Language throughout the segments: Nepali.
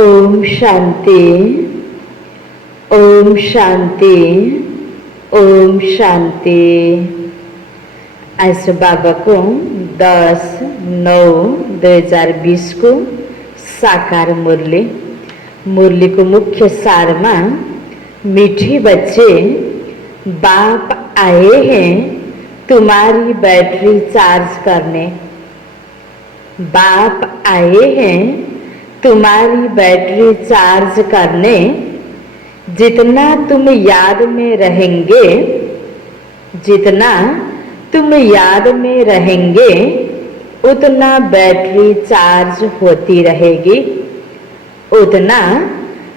ओम शांति, ओम शांति, ओम शांति। आज बाबा को 10/9/2020 को साकार मुरली। मुरली को मुख्य सार में मीठे बच्चे, बाप आए हैं तुम्हारी बैटरी चार्ज करने। बाप आए हैं तुम्हारी बैटरी चार्ज करने। जितना तुम याद में रहेंगे, जितना तुम याद में रहेंगे, उतना बैटरी चार्ज होती रहेगी, उतना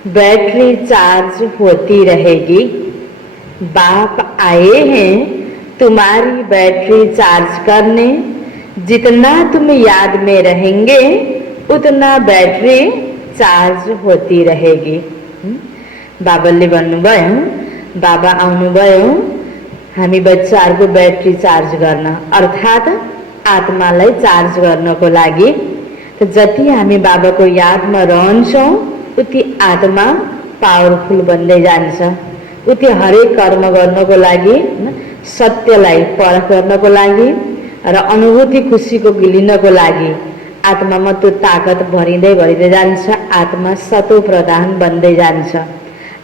बैटरी चार्ज होती रहेगी। बाप आए हैं तुम्हारी बैटरी चार्ज करने। जितना तुम याद में रहेंगे, उतना बैटरी चार्ज होती रहेगी। बाबाले भन्नुभयो, बाबा आउनुभयो हामी बच्चाहरूको ब्याट्री चार्ज गर्न, अर्थात् आत्मालाई चार्ज गर्नको लागि। त जति हामी बाबाको यादमा रहन्छौँ, उति आत्मा पावरफुल बन्दै जान्छ। उति हरेक कर्म गर्नको लागि, सत्यलाई परख गर्नको लागि र अनुभूति खुसीको लिनको लागि आत्मामा त्यो ताकत भरिँदै जान्छ। आत्मा सतो प्रधान बन्दै जान्छ।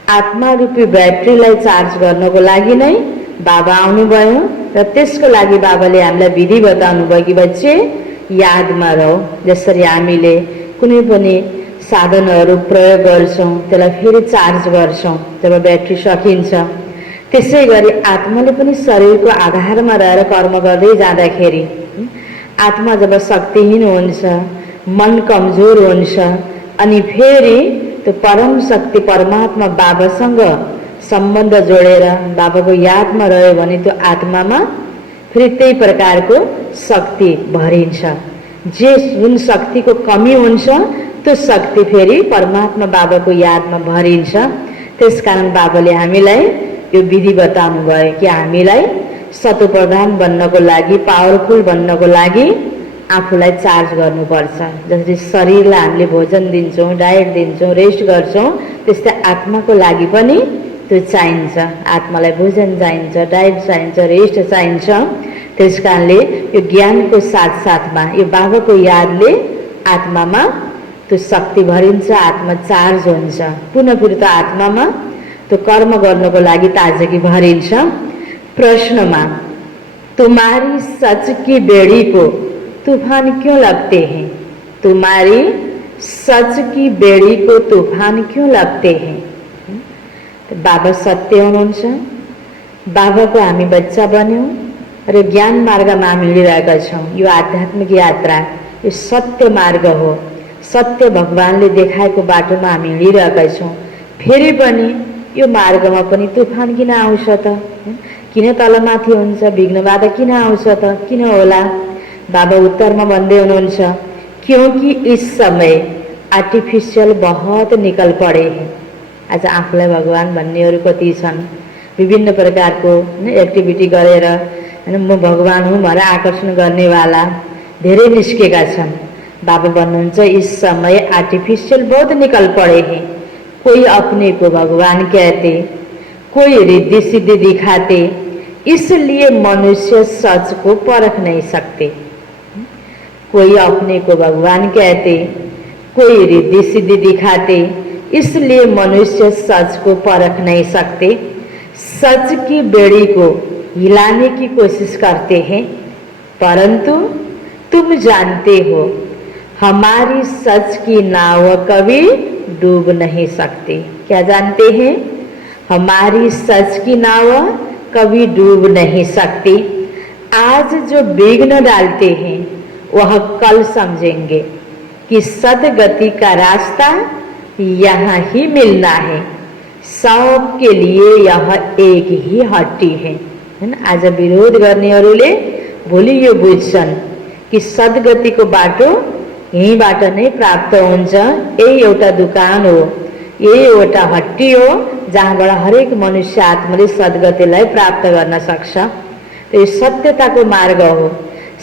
आत्मा रूपी ब्याट्रीलाई चार्ज गर्नको लागि नै बाबा आउनुभयो र त्यसको लागि बाबाले हामीलाई विधि बताउनु भयो कि बच्चे यादमा रहो। जसरी हामीले कुनै पनि साधनहरू प्रयोग गर्छौँ, त्यसलाई फेरि चार्ज गर्छौँ जब ब्याट्री सकिन्छ, त्यसै गरी आत्माले पनि शरीरको आधारमा रहेर कर्म गर्दै जाँदाखेरि आत्मा जब शक्तिहीन हुन्छ, मन कमजोर हुन्छ, अनि फेरि त्यो परम शक्ति परमात्मा बाबासँग सम्बन्ध जोडेर बाबाको यादमा रह्यो भने त्यो आत्मामा फेरि त्यही प्रकारको शक्ति भरिन्छ। जे जुन शक्तिको कमी हुन्छ, त्यो शक्ति फेरि परमात्मा बाबाको यादमा भरिन्छ। त्यसकारण बाबाले हामीलाई यो विधि बताउनु भयो कि हामीलाई सतोप्रधान बन्नको लागि, पावरफुल बन्नको लागि आफूलाई चार्ज गर्नुपर्छ। जसरी शरीरलाई हामीले भोजन दिन्छौँ, डायट दिन्छौँ, रेस्ट गर्छौँ, त्यस्तै आत्माको लागि पनि त्यो चाहिन्छ। आत्मालाई भोजन चाहिन्छ, डायट चाहिन्छ, रेस्ट चाहिन्छ। त्यस कारणले यो ज्ञानको साथसाथमा यो बाबाको यादले आत्मामा त्यो शक्ति भरिन्छ, आत्मा चार्ज हुन्छ। पुनः फेरि त आत्मामा तो कर्म गर्नको लागि ताजगी भरिन्छ। प्रश्नमा तुम्हारी सच की बेड़ी को तूफान क्यों लगते हैं? तुम्हारी सच की बेड़ी को तूफान क्यों लगते हैं? बाबा सत्य हुनुहुन्छ। बाबाको हामी बच्चा बन्यौँ र ज्ञान मार्गमा हामी हिँडिरहेका छौँ। यो आध्यात्मिक यात्रा यो सत्य मार्ग हो। सत्य भगवानले देखाएको बाटोमा हामी हिँडिरहेका छौँ। फेरि पनि यो मार्गमा पनि तूफान किन आउँछ त? किन तलमाथि हुन्छ? विघ्न बाधा किन आउँछ त? किन होला? बाबा उत्तरमा भन्दै हुनुहुन्छ, क्योंकि इस समय आर्टिफिशियल बहुत निकल पड़े हैं। आज आफूलाई भगवान भन्नेहरू कति छन्? विभिन्न प्रकारको एक्टिभिटी गरेर म भगवान हुँ भनेर आकर्षण गर्नेवाला धेरै निस्केका छन्। बाबा भन्नुहुन्छ, इस समय आर्टिफिशियल बहुत निकल पड़े हैं। कोई अपने को भगवान कहते, कोई रिद्धि सिद्धि दिखाते, इसलिए मनुष्य सच को परख नहीं सकते। कोई अपने को भगवान कहते, कोई रिद्धि सिद्धि दिखाते, इसलिए मनुष्य सच को परख नहीं सकते। सच की बेड़ी को हिलाने की कोशिश करते हैं, परंतु तुम जानते हो हमारी सच की नाव कभी डूब नहीं सकती। क्या जानते हैं? हमारी सच की नाव कभी डूब नहीं सकती। आज जो विघ्न डालते हैं वह कल समझेंगे कि सदगति का रास्ता यहाँ ही मिलना है। सबके लिए यह एक ही हट्टी है ना? आज विरोध गर्नेहरूले भोलि यो बुझ्छन् कि सद्गतिको बाटो यहीँबाट नै प्राप्त हुन्छ। यही एउटा दुकान हो, यही एउटा हट्टी हो जहाँबाट हरेक मनुष्य आत्माले सद्गतिलाई प्राप्त गर्न सक्छ। यो सत्यताको मार्ग हो।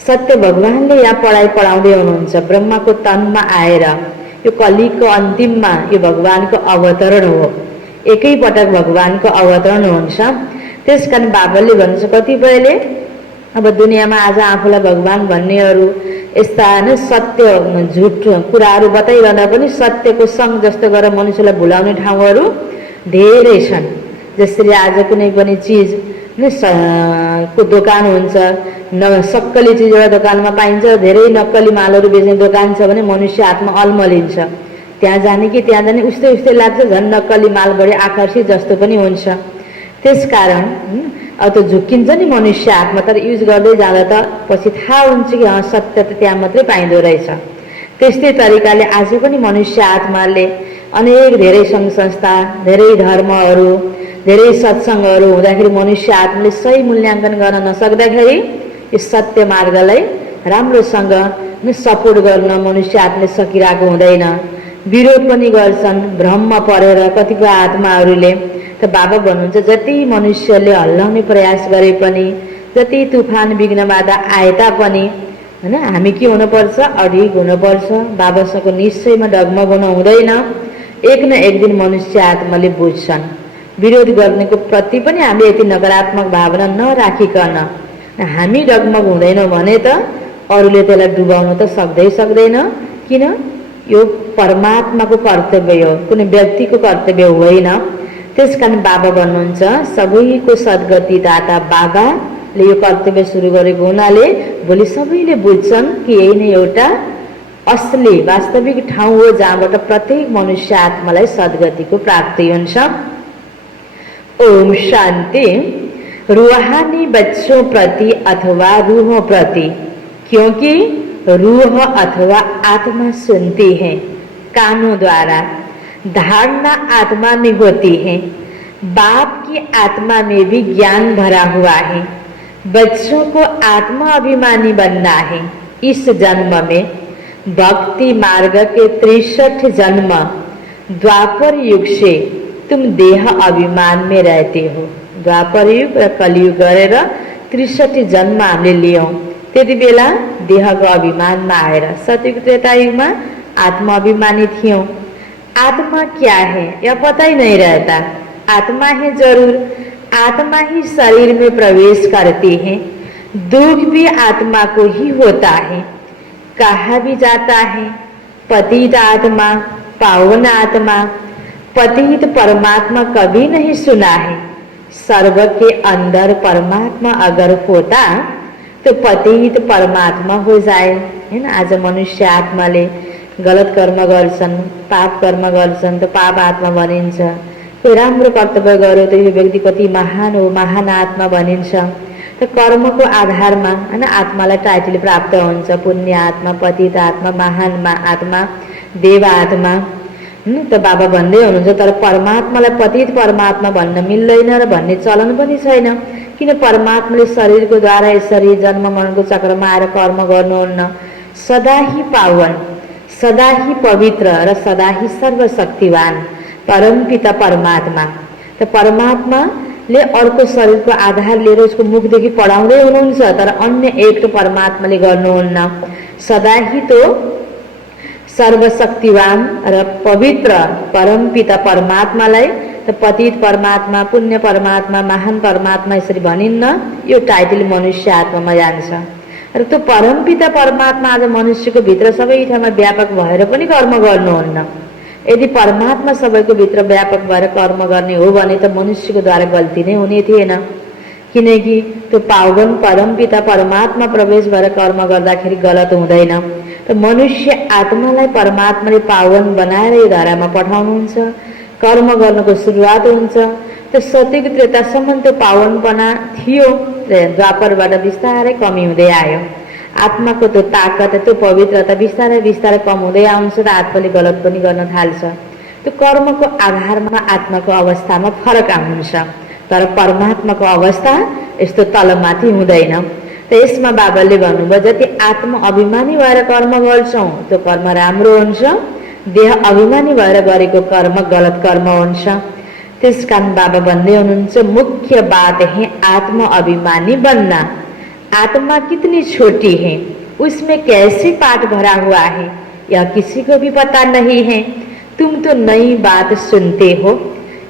सत्य भगवानले यहाँ पढाउँदै हुनुहुन्छ। ब्रह्माको तनमा आएर यो कलिको अन्तिममा यो भगवानको अवतरण हो, एकैपटक भगवानको अवतरण हुन्छ। त्यसकारण बाबाले भन्नुहुन्छ कतिपयले अब दुनियाँमा आज आफूलाई भगवान भन्नेहरू यस्ता नै सत्य झुट कुराहरू बताइरहँदा पनि सत्यको सङ्ग जस्तो गरेर मनुष्यलाई भुलाउने ठाउँहरू धेरै छन्। जसरी आज कुनै पनि चिज को दोकान हुन्छ, सक्कली चिज एउटा दोकानमा पाइन्छ, धेरै नक्कली मालहरू बेच्ने दोकान छ भने मनुष्य आत्मा अल्मलिन्छ, त्यहाँ जाने कि त्यहाँ जाने उस्तै उस्तै लाग्छ, झन् नक्कली माल बढी आकर्षित जस्तो पनि हुन्छ। त्यसकारण अब त झुक्किन्छ नि मनुष्य आत्मा, तर युज गर्दै जाँदा त पछि थाहा हुन्छ कि सत्य त त्यहाँ मात्रै पाइँदो रहेछ। त्यस्तै तरिकाले आज पनि मनुष्य आत्माले अनेक धेरै सङ्घ संस्था, धेरै धर्महरू, धेरै सत्सङ्गहरू हुँदाखेरि मनुष्य आत्माले सही मूल्याङ्कन गर्न नसक्दाखेरि यो सत्य मार्गलाई राम्रोसँग सपोर्ट गर्न मनुष्य आत्माले सकिरहेको हुँदैन, विरोध पनि गर्छन् भ्रममा परेर कतिपय आत्माहरूले। त बाबा भन्नुहुन्छ जति मनुष्यले हल्लाउने प्रयास गरे पनि, जति तुफान विघ्न बाधा आए तापनि होइन, हामी के हुनुपर्छ, अडिग हुनुपर्छ, बाबासँग निश्चयमा डगमग हुन हुँदैन। एक न एक दिन मनुष्य आत्माले बुझ्छन्। विरोध गर्नेको प्रति पनि हामीले यति नकारात्मक भावना नराखिकन हामी डगमग हुँदैनौँ भने त अरूले त्यसलाई डुबाउन त सक्दैन। किन? यो परमात्माको कर्तव्य हो, कुनै व्यक्तिको कर्तव्य होइन। त्यसकारण बाबा भन्नुहुन्छ सबैको सद्गति दाता बाबाले यो कर्तव्य सुरु गरेको हुनाले भोलि सबैले बुझ्छन् कि यही नै एउटा असली वास्तविक ठाउँ हो जहाँबाट प्रत्येक मनुष्य आत्मालाई सद्गतिको प्राप्ति हुन्छ। ओम शांति। रूहानी बच्चों प्रति अथवा रूहों प्रति, क्योंकि रूह अथवा आत्मा सुनती है कानों द्वारा, धारणा आत्मा में होती है, बाप की आत्मा में भी ज्ञान भरा हुआ है। बच्चों को आत्मा अभिमानी बनना है। इस जन्म में भक्ति मार्ग के 63 जन्म द्वापर युग से तुम देह अभिमान में रहते हो। द्वापर युग र कलियुग गरेर 63 जन्म हामीले लियौँ। त्यति बेला देहको अभिमानमा आएर सतयुग त्रेता युगमा आत्मा अभिमानी थियौँ। आत्मा क्या है यह पता ही नहीं रहता। आत्मा है जरूर, आत्मा ही शरीर में प्रवेश करती है। दुख भी आत्मा को ही होता है। कहा भी जाता है पतित आत्मा, पावन आत्मा। पतित परमात्मा कभी नहीं सुना है। सर्व के अंदर परमात्मा अगर होता तो पतित परमात्मा हो जाए, हैन। आज मनुष्य आत्माले गलत कर्म गर्छन्, पाप कर्म गर्छन् त पाप आत्मा भनिन्छ। कोही राम्रो कर्तव्य गर्यो त यो व्यक्ति कति महान हो, महान आत्मा भनिन्छ। त कर्मको आधारमा हैन आत्मालाई टाइटल प्राप्त हुन्छ। पुण्य आत्मा, पतित आत्मा, महान आत्मा, देव आत्मा। त बाबा भन्दै हुनुहुन्छ तर परमात्मालाई पतित परमात्मा भन्न मिल्दैन र भन्ने चलन पनि छैन। किन? परमात्माले शरीरको द्वारा यसरी जन्म मरणको चक्रमा आएर कर्म गर्नुहुन्न। सदा ही पावन, सदा ही पवित्र र सदा ही सर्वशक्तिवान परमपिता परमात्मा। त परमात्माले अर्को शरीरको आधार लिएर उसको मुखदेखि पढाउँदै हुनुहुन्छ, तर अन्य एक तो परमात्माले गर्नुहुन्न। सदा ही तो सर्वशक्तिवान र पवित्र परमपिता परमात्मालाई त पतित परमात्मा, पुण्य परमात्मा, महान परमात्मा यसरी भनिन्न। यो टाइटल मनुष्य आत्मामा जान्छ। र त्यो परमपिता परमात्मा आज मनुष्यको भित्र सबै ठाउँमा व्यापक भएर पनि कर्म गर्नुहुन्न। यदि परमात्मा सबैको भित्र व्यापक भएर कर्म गर्ने हो भने त मनुष्यको द्वारा गल्ती नै हुने थिएन। किनकि त्यो पावन परमपिता परमात्मा प्रवेश भएर कर्म गर्दाखेरि गलत हुँदैन। त मनुष्य आत्मालाई परमात्माले पावन बनाएर यो धरामा पठाउनुहुन्छ। कर्म गर्नको सुरुवात हुन्छ। त सतयुग त्रेतासम्म त्यो पावनपना थियो, द्वापरबाट बिस्तारै कमी हुँदै आयो। आत्माको त्यो ताकत, त्यो पवित्रता बिस्तारै बिस्तारै कम हुँदै आउँछ र आत्माले गलत पनि गर्न थाल्छ। त्यो कर्मको आधारमा आत्माको अवस्थामा फरक आउँछ, तर परमात्माको अवस्था यस्तो तलमाथि हुँदैन। त यसमा बाबाले भन्नुभयो जति आत्मा अभिमानी भएर कर्म गर्छौँ त्यो कर्म राम्रो हुन्छ, देह अभिमानी भएर गरेको कर्म गलत कर्म हुन्छ। त्यसकारण बाबा भन्दै हुनुहुन्छ मुख्य बात है आत्मा अभिमानी बनना। आत्मा कितनी छोटी है, उसमें कैसे पाठ भरा हुआ है यह किसी को भी पता नहीं है। तुम तो नई बात सुनते हो।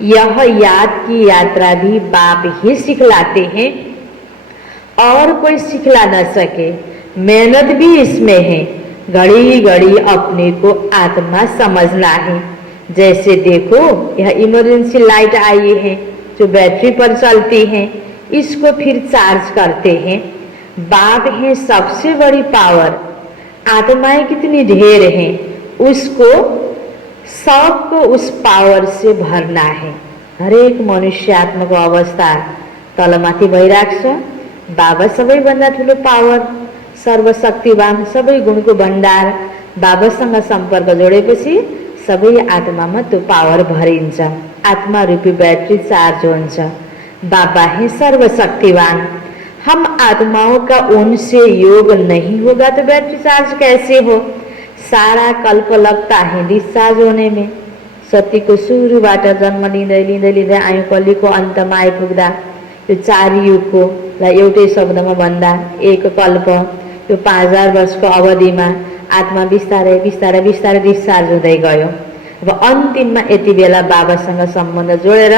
यह याद की यात्रा भी बाप ही सिखलाते हैं और कोई सिखला न सके। मेहनत भी इसमें है। घड़ी घड़ी अपने को आत्मा समझना है। जैसे देखो, यह इमरजेंसी लाइट आई है जो बैटरी पर चलती है, इसको फिर चार्ज करते हैं। बाप है सबसे बड़ी पावर। आत्माएं कितनी ढेर हैं, उसको सबको उस पावर से भर्ना है। हरेक मनुष्य आत्माको अवस्था तलमाथि भइराख्छ। बाबा सबैभन्दा ठुलो पावर, सर्वशक्तिवान, सबै गुणको भण्डार। बाबासँग सम्पर्क जोडेपछि सबै आत्मामा त्यो पावर भरिन्छ। आत्मा रूपी बैटरी चार्ज हुन्छ। बाबा है सर्वशक्तिवान। हम आत्माओं का उनसे योग नहीं होगा तो बैटरी चार्ज कैसे हो? सारा कल्प लगता है डिस्चार्ज होने में। सतीको सुरुबाट जन्म लिँदै लिँदै लिँदै आयौँ कलिको अन्तमा आइपुग्दा यो 4 युगको एउटै शब्दमा भन्दा एक कल्प, यो 5000 वर्षको अवधिमा आत्मा बिस्तारै बिस्तारै बिस्तारै डिस्चार्ज हुँदै गयो। अब अन्तिममा यति बेला बाबासँग सम्बन्ध जोडेर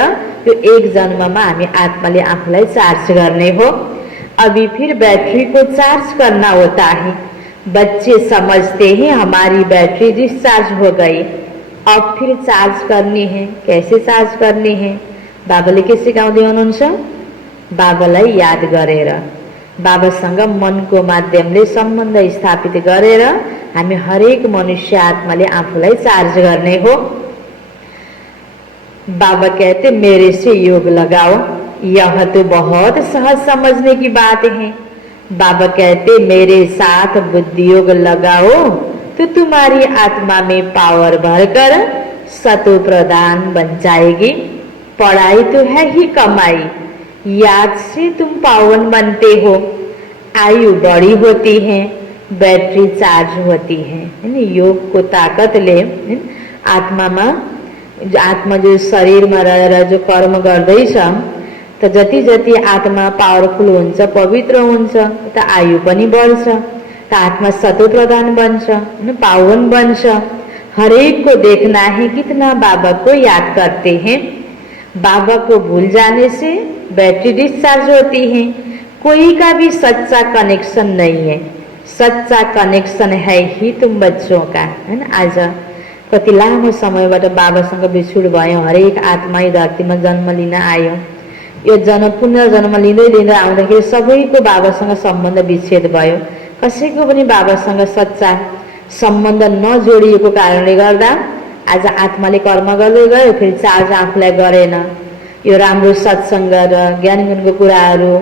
यो एक जन्ममा हामी आत्माले आफूलाई चार्ज गर्ने हो। अभी फिर बैटरी को चार्ज करना होता है। बच्चे समझते हैं हमारी बैटरी डिस्चार्ज हो गई, अब फिर चार्ज करनी है। कैसे चार्ज करनी है? बाबाले के सिकाउँदै हुनुहुन्छ? बाबालाई याद गरेर, बाबासँग मनको माध्यमले सम्बन्ध स्थापित गरेर हामी हरेक मनुष्य आत्माले आफूलाई चार्ज गर्ने हो। बाबा कहते मेरे से योग लगाओ। यह तो बहुत सहज समझने की बात है। बाबा कहते मेरे साथ बुद्धि योग लगाओ तो तुम्हारी आत्मा में पावर भरकर सतो प्रधान बन जाएगी। पढ़ाई तो है ही कमाई, याद से तुम पावन बनते हो। आयु बड़ी होती है, बैटरी चार्ज होती है। योग को ताकत ले आत्मामा, आत्मा जो शरीरमा रहेर जो कर्म गर्दैछ त जति जति आत्मा पावरफुल हुन्छ, पवित्र हुन्छ, त आयु पनि बढ्छ, त आत्मा सतो प्रधान बन्छ, पावन बन्छ। हरेक को देखना है कितना बाबा को याद करते हैं। बाबा को भूल जाने से बैटरी डिस्चार्ज होती है। कोई का भी सच्चा कनेक्शन नहीं है। सच्चा कनेक्शन है ही तुम बच्चों का, है ना। आज कति लामो समयबाट बाबासँग बिछुड भयो। हरेक आत्मा यो धरतीमा जन्म लिन आयो। यो जन्म पुनर्जन्म लिँदै लिँदै आउँदाखेरि सबैको बाबासँग सम्बन्ध विच्छेद भयो। कसैको पनि बाबासँग सच्चा सम्बन्ध नजोडिएको कारणले गर्दा आज आत्माले कर्म गर्दै गयो, फेरि चार्ज आफूलाई गरेन। यो राम्रो सत्सङ्ग र ज्ञान गुणको कुराहरू,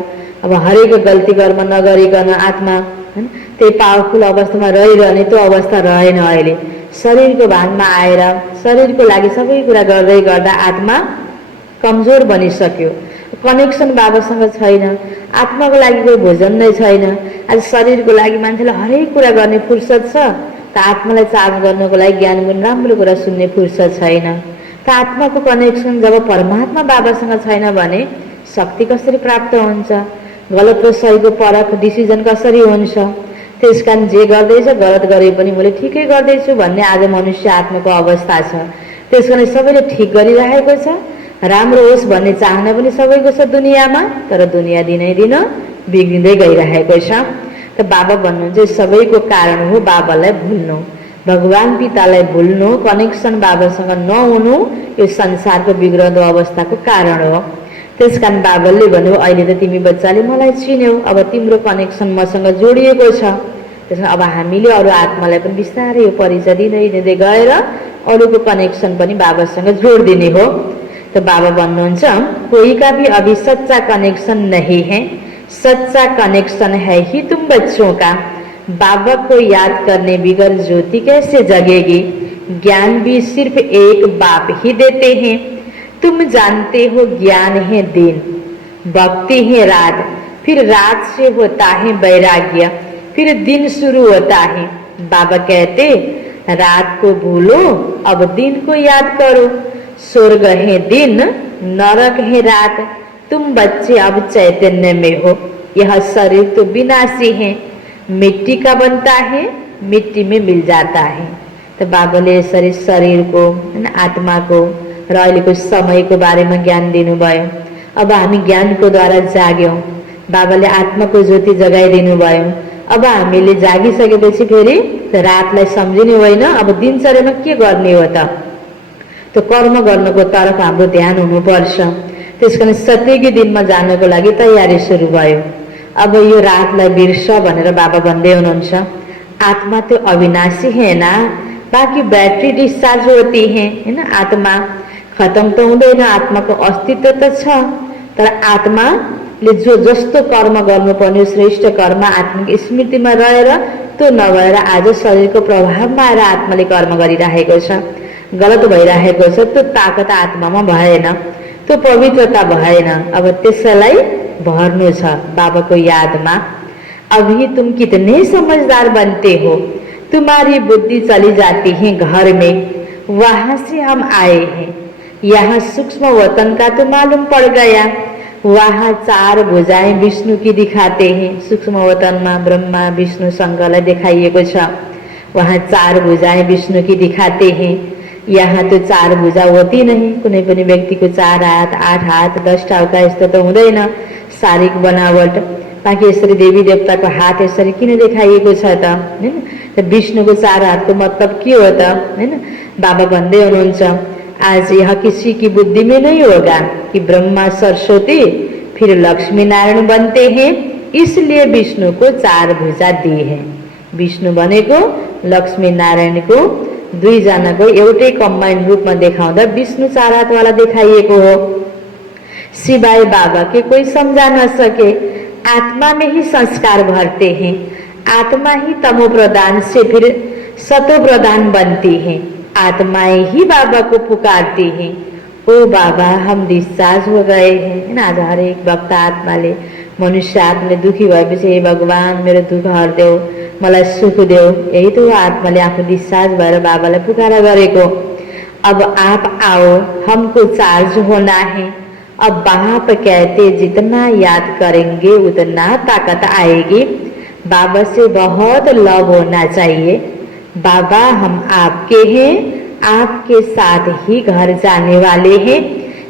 अब हरेक गल्ती कर्म नगरिकन आत्मा त्यही पावरफुल अवस्थामा रहिरहने त्यो अवस्था रहेन। अहिले शरीरको भानमा आएर शरीरको लागि सबै कुरा गर्दै गर्दा आत्मा कमजोर बनिसक्यो। कनेक्सन बाबासँग छैन। आत्माको लागि कोही भोजन नै छैन। आज शरीरको लागि मान्छेलाई हरेक कुरा गर्ने फुर्सद छ, त आत्मालाई चार्ज गर्नको लागि ज्ञान गुण राम्रो कुरा सुन्ने फुर्सद छैन। त आत्माको कनेक्सन जब परमात्मा बाबासँग छैन भने शक्ति कसरी प्राप्त हुन्छ? गलत र सहीको परख डिसिजन कसरी हुन्छ? त्यसकारण जे गर्दैछ गलत गरे पनि मैले ठिकै गर्दैछु भन्ने आज मनुष्य आत्माको अवस्था छ। त्यसकारण सबैले ठिक गरिरहेको छ, राम्रो होस् भन्ने चाहना पनि सबैको छ दुनियाँमा, तर दुनियाँ दिनैदिन बिग्रिँदै गइरहेको छ। त बाबा भन्नुहुन्छ सबैको कारण हो बाबालाई भुल्नु, भगवान पितालाई भुल्नु, कनेक्सन बाबासँग नहुनु यो संसारको बिग्रदो अवस्थाको कारण हो। त्यसकारण बाबाले भन्नु अहिले त तिमी बच्चाले मलाई चिन्यौ, अब तिम्रो कनेक्सन मसँग जोडिएको छ। त्यसमा अब हामीले अरू आत्मालाई पनि बिस्तारै यो परिचय दिँदै दिँदै गएर अरूको कनेक्सन पनि बाबासँग जोडिदिने हो। तो बाबा भन्नुहुन्छ कोई का भी अभी सच्चा कनेक्शन नहीं है, सच्चा कनेक्शन है ही तुम बच्चों का। बाबा को याद करने बिगर ज्योति कैसे जगेगी? ज्ञान भी सिर्फ एक बाप ही देते हैं। तुम जानते हो ज्ञान है दिन, भक्ति है रात, फिर रात से होता है वैराग्य, फिर दिन शुरू होता है। बाबा कहते रात को भूलो, अब दिन को याद करो। स्वर्ग है दिन, नरक है रात, तुम बच्चे अब चैतन्य में हो। यह शरीर तो विनाशी है, मिट्टी का बनता है, मिट्टी में मिल जाता है। त बाबाले यसरी शरीरको हैन आत्माको र अहिलेको समयको बारेमा ज्ञान दिनुभयो। अब हामी ज्ञानको द्वारा जाग्यौं, बाबाले आत्माको ज्योति जगाइदिनु भयो। अब हामीले जागिसकेपछि फेरि रातलाई सम्झिने होइन, अब दिनचर्यामा के गर्ने हो त कर्म गर्नको तर्फ हाम्रो ध्यान हुनुपर्छ। त्यसकारण सत्यकै दिनमा जानको लागि तयारी सुरु भयो। अब यो रातलाई बिर्स भनेर बाबा भन्दै हुनुहुन्छ। आत्मा तो अविनाशी है ना, बाकी बैटरी डिस्चार्ज होती है हैन। आत्मा खत्म त हुँदैन, आत्माको अस्तित्व त छ, तर आत्माले जो जस्तो कर्म गर्नुपर्ने श्रेष्ठ कर्म आत्मिक स्मृतिमा रहेर त्यो नभएर आज शरीरको प्रभावमा आएर आत्माले कर्म गरिरहेको छ, गलत भइरहेको छ। त्यो ताकत आत्मामा भएन, त्यो पवित्रता भएन। अब त्यसलाई भर्नु छ बाबाको यादमा। अभी तुम कितने समझदार बनते हो, तुम्हारी बुद्धि चली जाती है घर में, वहां से हम आए हैं। यहाँ सूक्ष्म वतन का तो मालूम पड़ गया, वहाँ 4 भुजाएं विष्णु की दिखाते हैं। सूक्ष्म वतनमा ब्रह्मा विष्णु शंकरलाई देखाइएको छ। वहाँ 4 भुजाएं विष्णु की दिखाते हैं। यहाँ तो 4 भुजा होती नहीं, कुनै पनि व्यक्तिको 4 हात 8 हात 10 टाउका यस्तो त हुँदैन शारीरिक बनावट। बाँकी यसरी देवी देवताको हात यसरी किन देखाइएको छ त हैन। विष्णुको 4 हातको मतलब के हो त हैन। बाबा भन्दै हुनुहुन्छ, आज यह किसी की बुद्धि में नहीं होगा कि ब्रह्मा सरस्वती फिर लक्ष्मी नारायण बनते हैं, इसलिए विष्णु को 4 भुजा दी है। विष्णु भनेको लक्ष्मी नारायणको 2 जनाको एउटै कम्बाइन्ड रूपमा देखाउँदा विष्णु 4 हातवाला देखाइएको हो। सिवाय बाबा के कोई समझा न सके। आत्मा में ही संस्कार भरते हैं, आत्मा ही तमो प्रदान से फिर सतो प्रदान बनती है। आत्माएं ही बाबा को पुकारती हैं, ओ बाबा हम डिस्चार्ज हो गए हैं। आज हरेक भक्त आत्माले मनुष्य आत्माले दुखी भएपछि हे भगवान मेरो दुःख हरिदेऊ, मलाई सुख देऊ, यही तो आत्माले आफू डिस्चार्ज भएर बाबालाई पुकारा गरेको। अब आप आओ, हमको चार्ज होना है। अब बाप कहते जितना याद करेंगे उतना ताकत आएगी। बाबा से बहुत लव होना चाहिए। बाबा हम आपके हैं, आपके साथ ही घर जाने वाले हैं।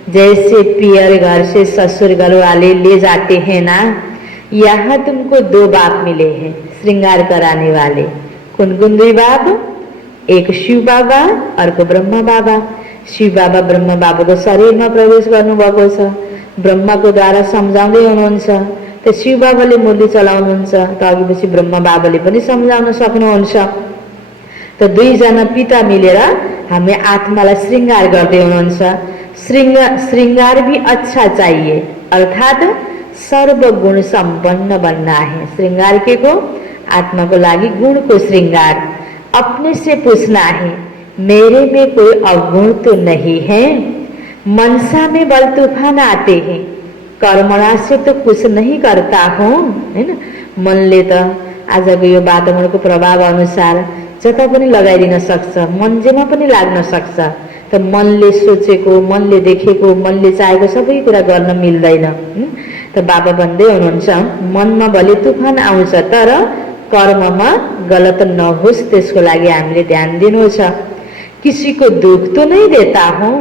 जैसे पियर घर से ससुर घर वाले ले जाते हैं ना, यहाँ तुमको 2 बाप मिले हैं श्रृंगार कराने वाले। कौन कौन 2 बाप? एक शिव बाबा, अर्को ब्रह्मा बाबा। शिव बाबा ब्रह्मा बाबाको शरीरमा प्रवेश गर्नुभएको छ, ब्रह्माको द्वारा सम्झाउँदै हुनुहुन्छ। त शिव बाबाले मुरली चलाउनुहुन्छ, त अघिपछि ब्रह्मा बाबाले पनि सम्झाउन सक्नुहुन्छ। त 2 जना पिता मिलेर हामी आत्मालाई श्रृंगार गर्दै हुनुहुन्छ। श्रृंगार भी अच्छा चाहिए, अर्थात सर्वगुण संपन्न बनना है। श्रृंगार के को आत्मा को लागि गुण को श्रृंगार। अपने से पूछना है, मेरे में कोई अवगुण तो नहीं है। मनसा में बल तूफान आते हैं, कर्मणा से तो कुछ नहीं करता हूँ हैन। मनले त आजको यो वातावरणको प्रभाव अनुसार जता पनि लगाइदिन सक्छ, मन जेमा पनि लाग्न सक्छ। त मनले सोचेको, मनले देखेको, मनले चाहेको सबै कुरा गर्न मिल्दैन। त बाबा भन्दै हुनुहुन्छ, मनमा भले तुफान आउँछ तर कर्ममा गलत नहोस् त्यसको लागि हामीले ध्यान दिनु छ। किसी को दुख तो नहीं देता हूँ,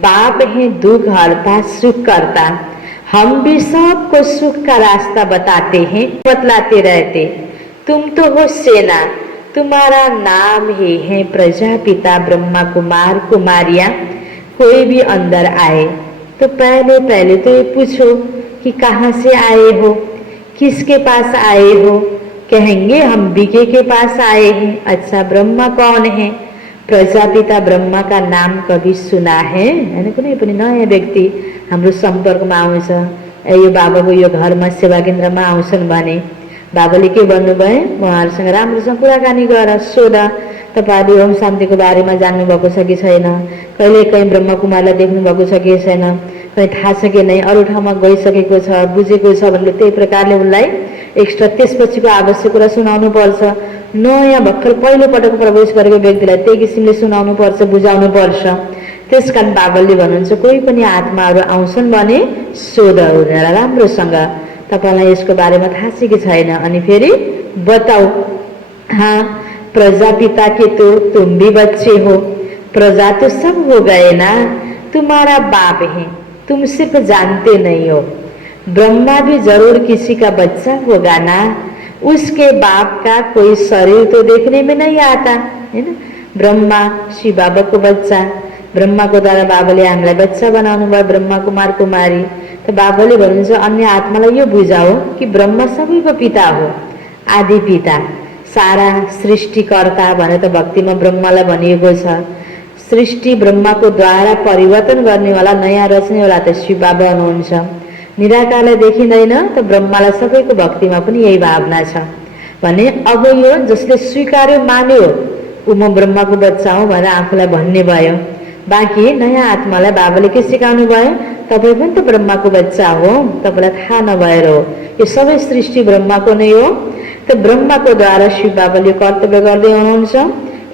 बाप है दुख हरता सुख करता। हम भी सबको सुख का रास्ता बताते हैं, बतलाते रहते। तुम तो हो सेना, तुम्हारा नाम ही है प्रजापिता ब्रह्मा कुमार कुमारियाँ। कोई भी अंदर आए तो पहले तो ये पूछो कि कहाँ से आए हो, किसके पास आए हो। कहेंगे हम बीके के पास आए हैं। अच्छा ब्रह्मा कौन है? प्रजापिता ब्रह्मा का नाम कभी सुना है? कुनै पनि नयाँ व्यक्ति हाम्रो सम्पर्कमा आउँछ, यो बाबाको यो घरमा सेवा केन्द्रमा आउँछन् भने बाबाले के भन्नुभयो, उहाँहरूसँग राम्रोसँग कुराकानी गर, सोध तपाईँले ओम शान्तिको बारेमा जान्नुभएको छ कि छैन, कहिले कहीँ ब्रह्मकुमारलाई देख्नु भएको छ कि छैन, कहीँ थाहा छ कि नै, अरू ठाउँमा गइसकेको छ, बुझेको छ भने त्यही प्रकारले उनलाई एक्स्ट्रा त्यसपछिको आवश्यक कुरा सुनाउनु पर्छ। नयाँ भर्खर पहिलो पटक प्रवेश गरेको व्यक्तिलाई त्यही किसिमले सुनाउनु पर्छ, बुझाउनु पर्छ। त्यसकारण बाबाले भन्नुहुन्छ कोही पनि आत्माहरू आउँछन् भने सोध राम्रोसँग, तपाईँलाई यसको बारेमा थाहा छ कि छैन, अनि फेरि बताऊ। हाँ प्रजापिता के तो तुम भी बच्चे हो, प्रजा तो सब हो गए ना, तुम्हारा बाप है, तुम सिर्फ जानते नहीं हो। ब्रह्मा भी जरूर किसी का बच्चा होगा ना, उसके बाप का कोई शरीर तो देखने में नहीं आता है ना। ब्रह्मा शिव बाबा को बच्चा, ब्रह्मा को द्वारा बाबाले हामीलाई बच्चा बनाउनु भयो, ब्रह्मा कुमार कुमारी। त बाबाले भन्नुहुन्छ अन्य आत्मालाई यो बुझाओ कि ब्रह्मा सबैको पिता हो, आदि पिता, सारा सृष्टिकर्ता भने त भक्तिमा ब्रह्मालाई भनिएको छ। सृष्टि ब्रह्माको द्वारा परिवर्तन गर्नेवाला, नयाँ रच्नेवाला त शिव बाबा हुनुहुन्छ। निराकारलाई देखिँदैन त ब्रह्मालाई सबैको भक्तिमा पनि यही भावना छ भने अब यो जसले स्वीकार्यो मान्यो ऊ म ब्रह्माको बच्चा हो भनेर आफूलाई भन्ने भयो। बाँकी नयाँ आत्मालाई बाबाले के सिकाउनु भयो, तपाईँ पनि त ब्रह्माको बच्चा हो, तपाईँलाई थाहा नभएर हो, यो सबै सृष्टि ब्रह्माको नै हो। त ब्रह्माको द्वारा शिव बाबाले कर्तव्य गर्दै हुनुहुन्छ,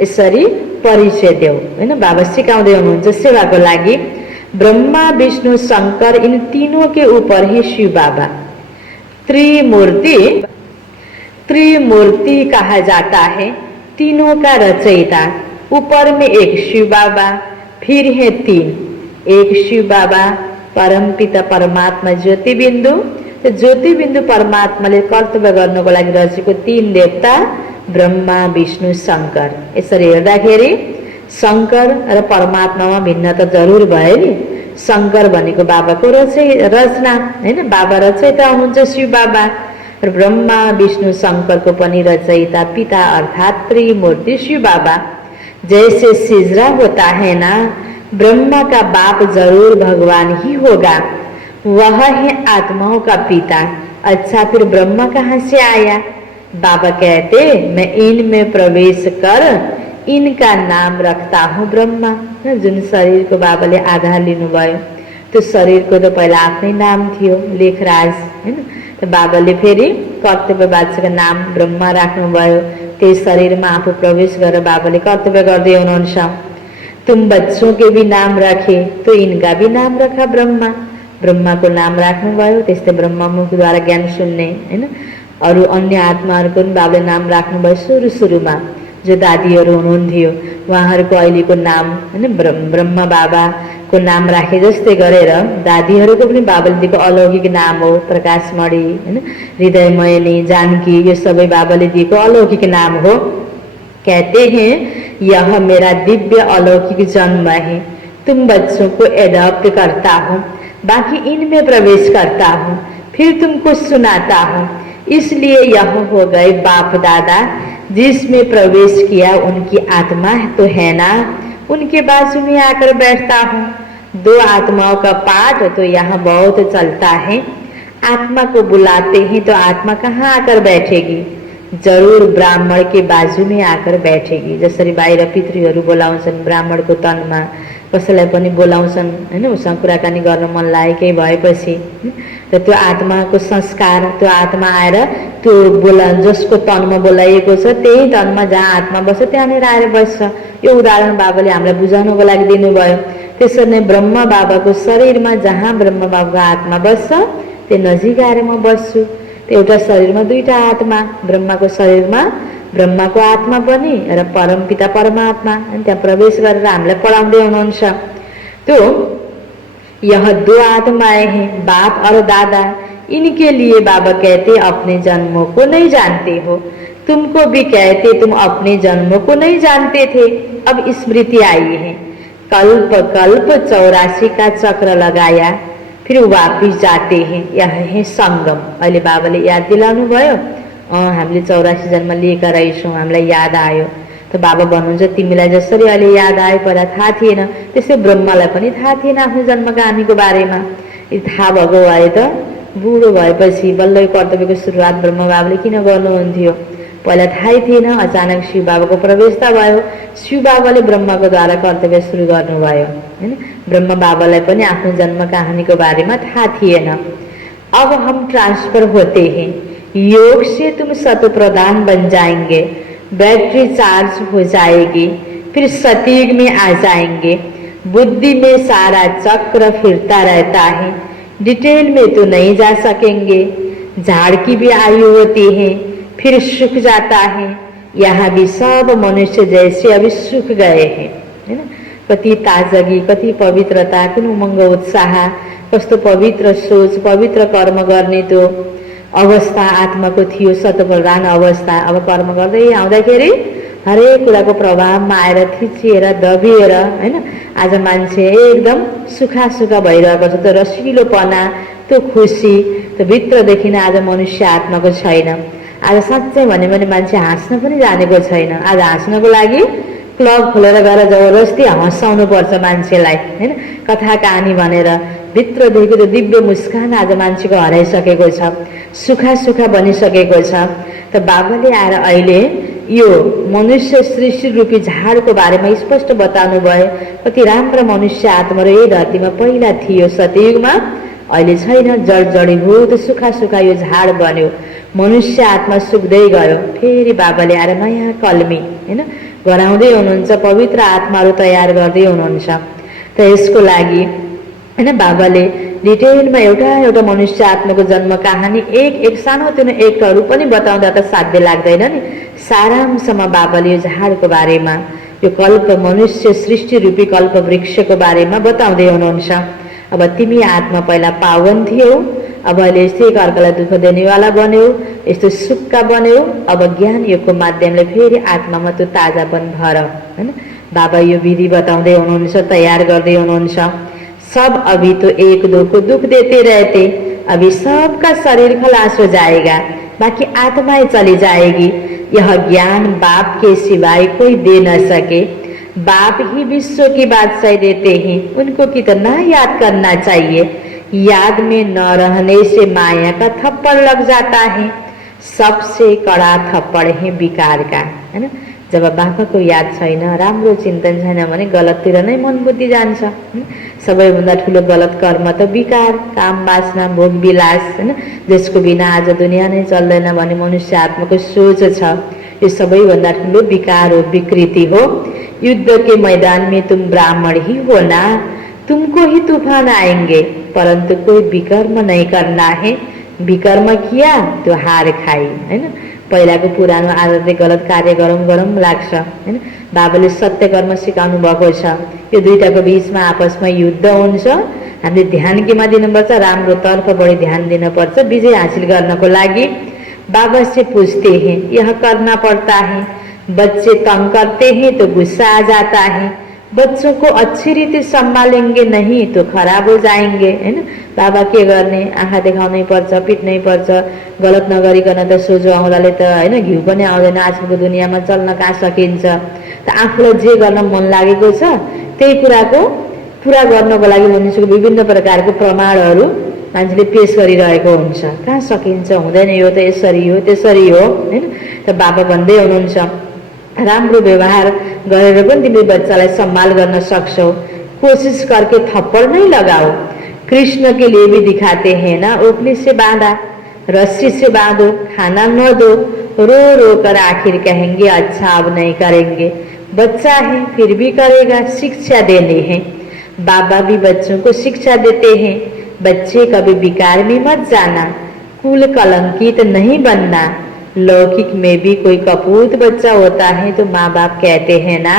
यसरी परिचय देऊ हैन, बाबा सिकाउँदै हुनुहुन्छ सेवाको लागि। ब्रह्मा विष्णु शंकर इन तीनों के ऊपर ही शिव बाबा त्रिमूर्ति कहा जाता है, तीनों का रचयिता। ऊपर में एक शिव बाबा, फिर है तीन, एक शिव बाबा, परम पिता परमात्मा ज्योति बिंदु। तो ज्योति बिंदु परमात्माले कर्तव्य गर्नको लागि रचेको तीन देवता ब्रह्मा विष्णु शंकर। यसरी हेर्दाखेरि शंकर र परमात्मामा भिन्नता जरुर भयो नि। शंकर भनेको बाबाको रचना हैन, बाबा रचयिता हुनुहुन्छ शिव बाबा, र ब्रह्मा विष्णु शंकरको पनि रचयिता पिता अर्थात त्रिमूर्ति शिव बाबा। जैसे सिजरा होता है ना, ब्रह्मा का बाप जरूर भगवान ही होगा, वह है आत्माओं का पिता। अच्छा फिर ब्रह्मा कहाँ से आया? बाबा कहते मैं इनमें प्रवेश कर इनका नाम रखता हूँ ब्रह्मा। जुन शरीर को बाबाले आधार लिनुभयो त्यो शरीर को तो पहिला आफ्नै नाम थियो लेखराज हैन। तो बाबाले फेरि कर्तव्यवाचक नाम ब्रह्मा राख्नुभयो। त्यही शरीरमा आफू प्रवेश गरेर बाबाले कर्तव्य गर्दै हुनुहुन्छ। तुम बच्चों के भी नाम रखे तो इनका भी नाम रखा ब्रह्मा। ब्रह्मा को नाम राख्नुभयो, त्यस्तै ब्रह्मा मुखद्वारा ज्ञान सुन्ने हैन। अरू अन्य आत्माहरूको पनि बाबाले नाम राख्नुभयो। सुरुमा जो दादीहरू हुनुहुन्थ्यो उहाँहरूको अहिलेको नाम हैन ब्रह्मा बाबाको नाम राखे जस्तै गरेर दादीहरूको पनि बाबाले दिएको अलौकिक नाम हो। प्रकाशमणि हैन, हृदयमयनी, जानकी, यो सबै बाबाले दिएको अलौकिक नाम हो। कहते हैं यह मेरा दिव्य अलौकिक जन्म है, तुम बच्चों को एडॉप्ट करता हूँ, बाकी इनमें प्रवेश करता हूँ, फिर तुमको सुनाता हूँ। इसलिए यह हो गए बाप दादा, जिसमें प्रवेश किया उनकी आत्मा तो है ना, उनके बाजू में आकर बैठता हूँ। दो आत्माओं का पाठ तो यहाँ बहुत चलता है। आत्मा को बुलाते हैं तो आत्मा कहाँ आकर बैठेगी? जरूर ब्राह्मण के बाजू में आकर बैठेगी। जसरी बाहिर पितृहरू बोलाउँछन् ब्राह्मणको तनमा, कसैलाई पनि बोलाउँछन् हैन, उसँग कुराकानी गर्न मन लागेकै भएपछि र त्यो आत्माको संस्कार, त्यो आत्मा आएर त्यो जसको तनमा बोलाइएको छ त्यही तनमा जहाँ आत्मा बस्छ त्यहाँनिर आएर बस्छ। यो उदाहरण बाबाले हामीलाई बुझाउनको लागि दिनुभयो। त्यसरी नै ब्रह्मा बाबाको शरीरमा जहाँ ब्रह्मा बाबाको आत्मा बस्छ त्यो नजिक आएर म बस्छु। त्यो एउटा शरीरमा दुईटा आत्मा, ब्रह्माको शरीरमा ब्रह्माको आत्मा पनि र परमपिता परमात्मा, अनि त्यहाँ प्रवेश गरेर हामीलाई पढाउँदै हुनुहुन्छ। तो यह दो आत्माएं हैं, बाप और दादा। इनके लिए बाबा कहते अपने जन्मों को नहीं जानते हो, तुमको भी कहते तुम अपने जन्मों को नहीं जानते थे। अब स्मृति आई है, कल्प कल्प 84 का चक्र लगाया, फिर वापिस जाते हैं, यह है संगम। अहिले बाबाले याद दिलाउनु भयो, हामीले 84 जन्म लिएका रहेछौँ, हामीलाई याद आयो। त बाबा भन्नुहुन्छ तिमीलाई जसरी अहिले याद आयो पहिला थाहा थिएन, त्यसै ब्रह्मालाई पनि थाहा थिएन आफ्नो जन्म कहानीको बारेमा। थाहा भएको भए त बुढो भएपछि बल्ल कर्तव्यको सुरुवात ब्रह्मा बाबाले किन गर्नुहुन्थ्यो? पहिला थाहै थिएन, अचानक शिव बाबाको प्रवेशता भयो। शिव बाबाले ब्रह्माको द्वारा कर्तव्य सुरु गर्नुभयो हैन। ब्रह्मा बाबालाई पनि आफ्नो जन्म कहानीको बारेमा थाहा थिएन। अब हम ट्रांसफर होते हैं, योग से तुम सत प्रधान बन जाएंगे, बैटरी चार्ज हो जाएगी, फिर सतयुग में आ जाएंगे। बुद्धि में सारा चक्र फिरता रहता है, डिटेल में तो नहीं जा सकेंगे। झाड़ की भी आयु होती है, फिर सूख जाता है, यहाँ भी सब मनुष्य जैसे अभी सुख गए हैं, है ना। कति ताजगी, कति पवित्रता, कुन उमङ्ग उत्साह, कस्तो पवित्र सोच, पवित्र कर्म गर्ने त्यो अवस्था आत्माको थियो, सतप्रधान अवस्था। अब कर्म गर्दै आउँदाखेरि हरेक कुराको प्रभावमा आएर थिचिएर दबिएर, होइन, आज मान्छे एकदम सुखा सुखा भइरहेको छ। त्यो रसिलोपना, त्यो खुसी, त्यो भित्रदेखि नै आज मनुष्य आत्माको छैन। आज साँच्चै भन्यो भने मान्छे हाँस्न पनि जानेको छैन। आज हाँस्नको लागि क्लब खोलेर गएर जबरजस्ती हँसाउनु पर्छ मान्छेलाई, होइन, कथा कहानी भनेर। भित्रदेखि त्यो दिव्य मुस्कान आज मान्छेको हराइसकेको छ, सुखा सुखा बनिसकेको छ। त बाबाले आएर अहिले यो मनुष्य सृष्टि रूपी झाडको बारेमा स्पष्ट बताउनु भयो। कति राम्रो मनुष्य आत्मा र यही धरतीमा पहिला थियो सतयुगमा, अहिले छैन, जडीभूत सुखा सुखा यो झाड बन्यो। मनुष्य आत्मा सुक्दै गयो। फेरि बाबाले आएर नयाँ कलमी, होइन, गराउँदै हुनुहुन्छ, पवित्र आत्माहरू तयार गर्दै हुनुहुन्छ। त यसको लागि, होइन, बाबाले डिटेलमा एउटा मनुष्य आत्माको जन्म कहानी एक सानोतिनो एकहरू पनि बताउँदा त साध्य लाग्दैन नि। सारांशमा बाबाले यो झाडको बारेमा, यो कल्प मनुष्य सृष्टि रूपी कल्प वृक्षको बारेमा बताउँदै हुनुहुन्छ। अब तिमी आत्मा पहिला पावन थियौ, अब अहिले यस्तै अर्कालाई दुःख दिनेवाला बन्यो, यस्तो सुक्का बन्यो। अब ज्ञान योगको माध्यमले फेरि आत्मामा त्यो ताजापन भर, होइन। बाबा यो विधि बताउँदै हुनुहुन्छ, तयार गर्दै हुनुहुन्छ। सब अभी तो एक दो को दुख देते रहते, अभी सबका शरीर खलास हो जाएगा, बाकी आत्माएं चली जाएगी। यह ज्ञान बाप के सिवाय कोई दे न सके। बाप ही विश्व की बादशाही देते हैं, उनको कितना याद करना चाहिए। याद में न रहने से माया का थप्पड़ लग जाता है, सबसे कड़ा थप्पड़ है विकार का, है ना। जब बाबाको याद छैन, राम्रो चिन्तन छैन भने गलततिर नै मन बुद्धि जान्छ। सबैभन्दा ठुलो गलत कर्म त विकार, काम वासना, भोग विलास, होइन, जसको बिना आज दुनियाँ नै चल्दैन भन्ने मनुष्य आत्माको सोच छ। यो सबैभन्दा ठुलो विकार हो, विकृति हो। युद्ध के मैदान में तुम ब्राह्मण ही हो ना, तुमको ही तूफान आएंगे, परंतु कोई विकर्म नहीं करना है। विकर्म किया तो हार खाई, होइन। पहिलाको पुरानो आदतले गलत कार्य गरौँ लाग्छ, होइन। बाबाले सत्य कर्म सिकाउनु भएको छ। यो दुईटाको बीचमा आपसमा युद्ध हुन्छ। हामीले ध्यान केमा दिनुपर्छ? राम्रो तर्फ बढी ध्यान दिनुपर्छ विजय हासिल गर्नको लागि। बाबा से पूछते हैं, यह करना पड़ता है। बच्चे तंग करते हैं तो गुस्सा आ जाता है। बच्चों को अच्छी रीति संभालेंगे नहीं तो खराब हो जाएंगे, हैन। बाबा के गर्ने? आँखा देखाउनै पर्छ, पिट्नै पर्छ। गलत नगरिकन त सोझो आउँदाले त, होइन, घिउ पनि आउँदैन। आजकलको दुनियाँमा चल्न कहाँ सकिन्छ। त आफूलाई जे गर्न मन लागेको छ त्यही कुराको पुरा गर्नको लागि मनुष्यको विभिन्न प्रकारको प्रमाणहरू मान्छेले पेश गरिरहेको हुन्छ। कहाँ सकिन्छ, हुँदैन, यो त यसरी हो त्यसरी हो, हैन। त बाबा भन्दै हुनुहुन्छ, राम्रो व्यवहार गरेर पनि तिमीले बच्चालाई सम्हाल गर्न सक्छौ। कोशिश करके थप्पड़ नहीं लगाओ। कृष्ण के लिए भी दिखाते हैं ना, ओखली से बांधा, रस्सी से बांधो, खाना न दो, रो रो कर आखिर कहेंगे अच्छा अब नहीं करेंगे। बच्चा है फिर भी करेगा, शिक्षा देनी है। बाबा भी बच्चों को शिक्षा देते हैं, बच्चे कभी विकार में मत जाना, कुल कलंकित नहीं बनना। लौकिक में भी कोई कपूत बच्चा होता है तो माँ बाप कहते हैं ना,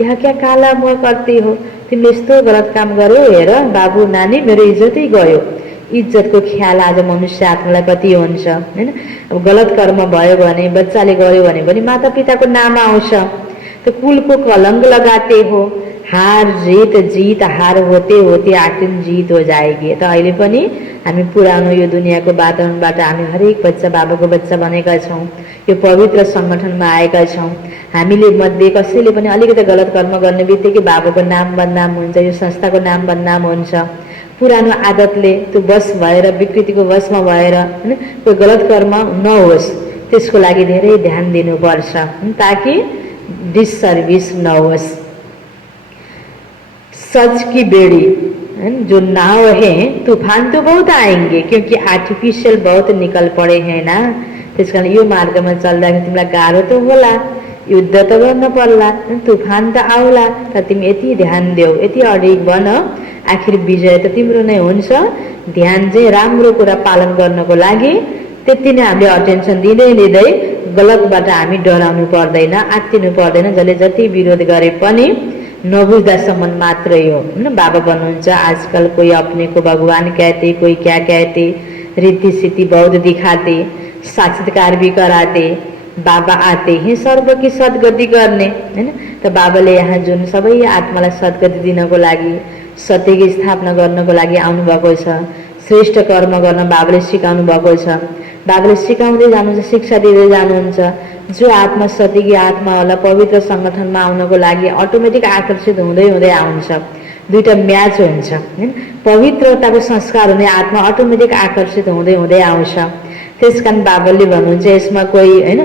यह क्या काला मुँह करती हो, तिमीले यस्तो गलत काम गर्यो, हेर बाबु नानी मेरो इज्जतै गयो। इज्जतको ख्याल आज मनुष्य आत्मालाई कति हुन्छ, हैन। अब गलत कर्म भयो भने, बच्चाले गर्यो भने पनि माता पिताको नाम आउँछ। तो कुल को कलंक लगाते हो। हार जीत, जीत हार होते होते आखिर जीत हो जाएगी। त अहिले पनि हामी पुरानो यो दुनियाँको वातावरणबाट हामी हरेक बच्चा बाबाको बच्चा बनेका छौँ। यो पवित्र सङ्गठनमा आएका छौँ। हामीले मध्ये कसैले पनि अलिकति गलत कर्म गर्ने बित्तिकै बाबाको नाम बदनाम हुन्छ, यो संस्थाको नाम बदनाम हुन्छ। पुरानो आदतले त्यो वश भएर, विकृतिको वशमा भएर, हैन, कोही गलत कर्म नहोस् त्यसको लागि धेरै ध्यान दिनुपर्छ, ताकि डिससर्भिस नहोस्। सच की बेड़ी, जो नाव है, तूफान तो बहुत आएंगे क्योंकि आर्टिफिशियल बहुत निकल पड़े हैं ना। त्यस कारण यो मार्गमा चल्दाखेरि तिमीलाई गाह्रो त होला, युद्ध त गर्न पर्ला, तूफान त आउला, तर तिमी यति ध्यान देऊ, यति अडिग बन, आखिर विजय त तिम्रो नै हुन्छ। ध्यान चाहिँ राम्रो कुरा पालन गर्नको लागि त्यति नै हामीले अटेन्सन दिँदै दिँदै गलतबाट हामी डराउनु पर्दैन, आत्तिनु पर्दैन। जसले जति विरोध गरे पनि नबुझ्दासम्म मात्रै हो हैन। बाबा भन्नुहुन्छ आजकल कोई अपने को भगवान कहते, कोई क्या कहते, रिद्धि सिद्धि बहुत दिखाते, साक्षात्कार भी कराते, बाबा आते हैं सर्व की सद्गति गर्ने हैन। त बाबाले यहाँ जुन सबै आत्मालाई सद्गति दिनको लागि, सत्यको स्थापना गर्नको लागि आउनुभएको छ, श्रेष्ठ कर्म गर्न बाबाले सिकाउनु भएको छ। बाबाले सिकाउँदै जानुहुन्छ, शिक्षा दिँदै जानुहुन्छ। जो आत्मा सत्यकी आत्मा होला पवित्र सङ्गठनमा आउनको लागि अटोमेटिक आकर्षित हुँदै हुँदै आउँछ। दुईटा म्याच हुन्छ हैन। पवित्रताको संस्कार हुने आत्मा अटोमेटिक आकर्षित हुँदै हुँदै आउँछ। त्यसकारण बाबाले भन्नुहुन्छ यसमा कोही हैन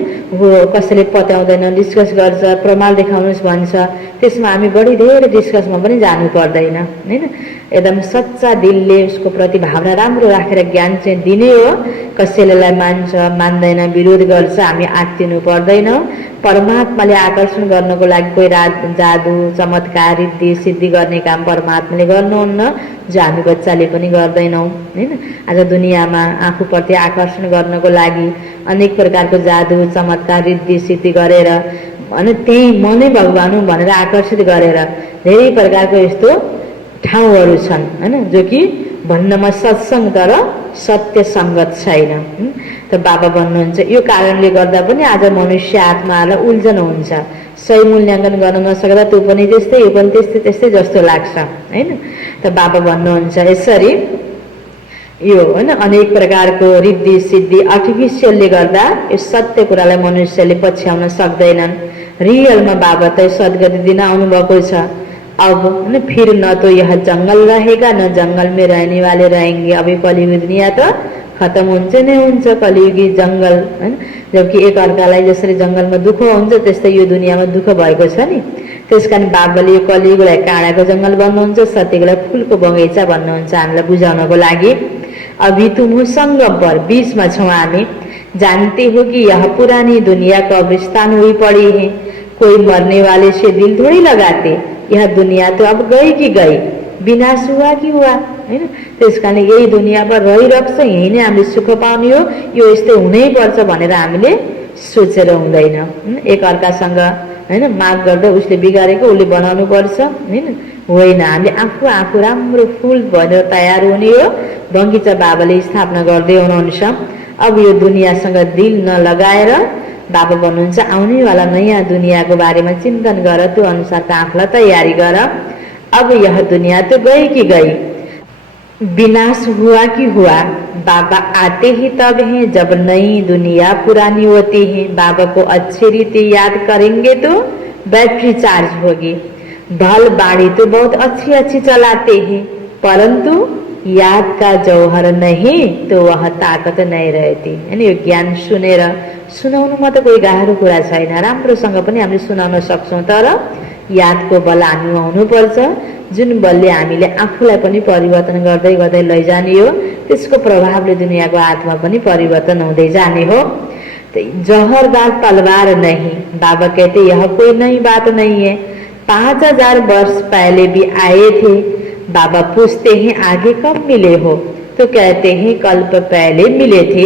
कसैले पत्याउँदैन, डिस्कस गर्छ, प्रमाण देखाउनुहोस् भन्छ, त्यसमा हामी बढी धेरै डिस्कसमा पनि जानु पर्दैन हैन। एकदम सच्चा दिलले उसको प्रति भावना राम्रो राखेर ज्ञान चाहिँ दिने हो। कसैलाई मान्छ मान्दैन, विरोध गर्छ, हामी आत्तिनु पर्दैन। परमात्माले आकर्षण गर्नको लागि कोही जादु चमत्कार रिद्धि सिद्धि गर्ने काम परमात्माले गर्नुहुन्न, जो हामी बच्चाले पनि गर्दैनौँ हैन। आज दुनियाँमा आफूप्रति आकर्षण गर्नको लागि अनेक प्रकारको जादु चमत्कार रिद्धि सिद्धि गरेर अनि त्यही म नै भगवान हुँ भनेर आकर्षित गरेर धेरै प्रकारको यस्तो ठाउँहरू छन् हैन, जो कि भन्नमा सत्सङ्ग तर सत्य सङ्गत छैन। त बाबा भन्नुहुन्छ यो कारणले गर्दा पनि आज मनुष्य आत्मालाई उल्झन हुन्छ। सही मूल्याङ्कन गर्न नसक्दा त्यो पनि त्यस्तै, यो पनि त्यस्तै त्यस्तै जस्तो लाग्छ हैन। त बाबा भन्नुहुन्छ यसरी यो हैन अनेक प्रकारको रिद्धि सिद्धि आर्टिफिसियलले गर्दा यो सत्य कुरालाई मनुष्यले पछ्याउन सक्दैनन्। रियलमा बाबा त सद्गति दिन आउनुभएको छ। अब न फिर न तो यह जंगल रहेगा न जंगल में रहने वाले रहेंगे। अभी कलियुगी दुनिया त खत्म हुन्छ नै हुन्छ, कलियुगी जंगल हैन। जबकि एक अर्कालाई जसरी जंगलमा दुःख हुन्छ त्यस्तै यो दुनियाँमा दुःख भएको छ नि। त्यसकारण बाबाले यो कलियुगलाई काँडाको जंगल भन्नुहुन्छ, सत्यकोलाई फुलको बगैँचा भन्नुहुन्छ हामीलाई बुझाउनको लागि। अभी तुम हो संगम पर, बीचमा छौँ हामी। जानते हो कि यह पुरानी दुनिया कब्रिस्तान हुई पड़ी है, कोई मरने वाले से दिल थोड़ी लगाते। यह दुनिया तो अब गई कि गई, विनाश हुआ कि हुआ हैन। त्यसकारण यही दुनियाँमा रहिरहेको यही नै हामीले सुख पाउने हो, यो यस्तै हुनैपर्छ भनेर हामीले सोचेर हुँदैन। एक अर्कासँग हैन माग गर्दा उसले बिगारेको उसले बनाउनु पर्छ हैन, होइन। हामीले आफू आफू राम्रो फुल भनेर तयार हुने हो। बगैँचा बाबाले स्थापना गर्दै हुनुहुन्छ। अब यो दुनियाँसँग दिल नलगाएर बाबा भन्नुहुन्छ आउनेवाला नयाँ दुनियाँको बारेमा चिन्तन गर, त्यो अनुसारको आफूलाई तयारी गर। अब यह दुनिया तो गई कि गई, विनाश हुआ कि हुआ। बाबा आते ही तब हैं जब नई दुनिया पुरानी होती है। बाबा को अच्छी रीति याद करेंगे तो बैटरी चार्ज होगी। भल बाड़ी तो बहुत अच्छी अच्छी चलाते हैं, परंतु याद का जौहर नहीं तो वह ताकत नहीं रहती। यानी यो ज्ञान सुनेर सुनाउनुमा त कोही गाह्रो कुरा छैन, राम्रोसँग पनि हामीले सुनाउन सक्छौँ। तर यादको बल हामीमा हुनुपर्छ, जुन बलले हामीले आफूलाई पनि परिवर्तन गर्दै गर्दै लैजाने हो। त्यसको प्रभावले दुनियाँको आत्मा पनि परिवर्तन हुँदै जाने हो। जहरदार तलवार नहीं, बाबा कहते यह कोई नई बात नहीं है। 5000 वर्ष पहले भी आए थे। बाबा पूछते हैं आगे कब मिले हो, तो कहते हैं कल्प पहले मिले थे।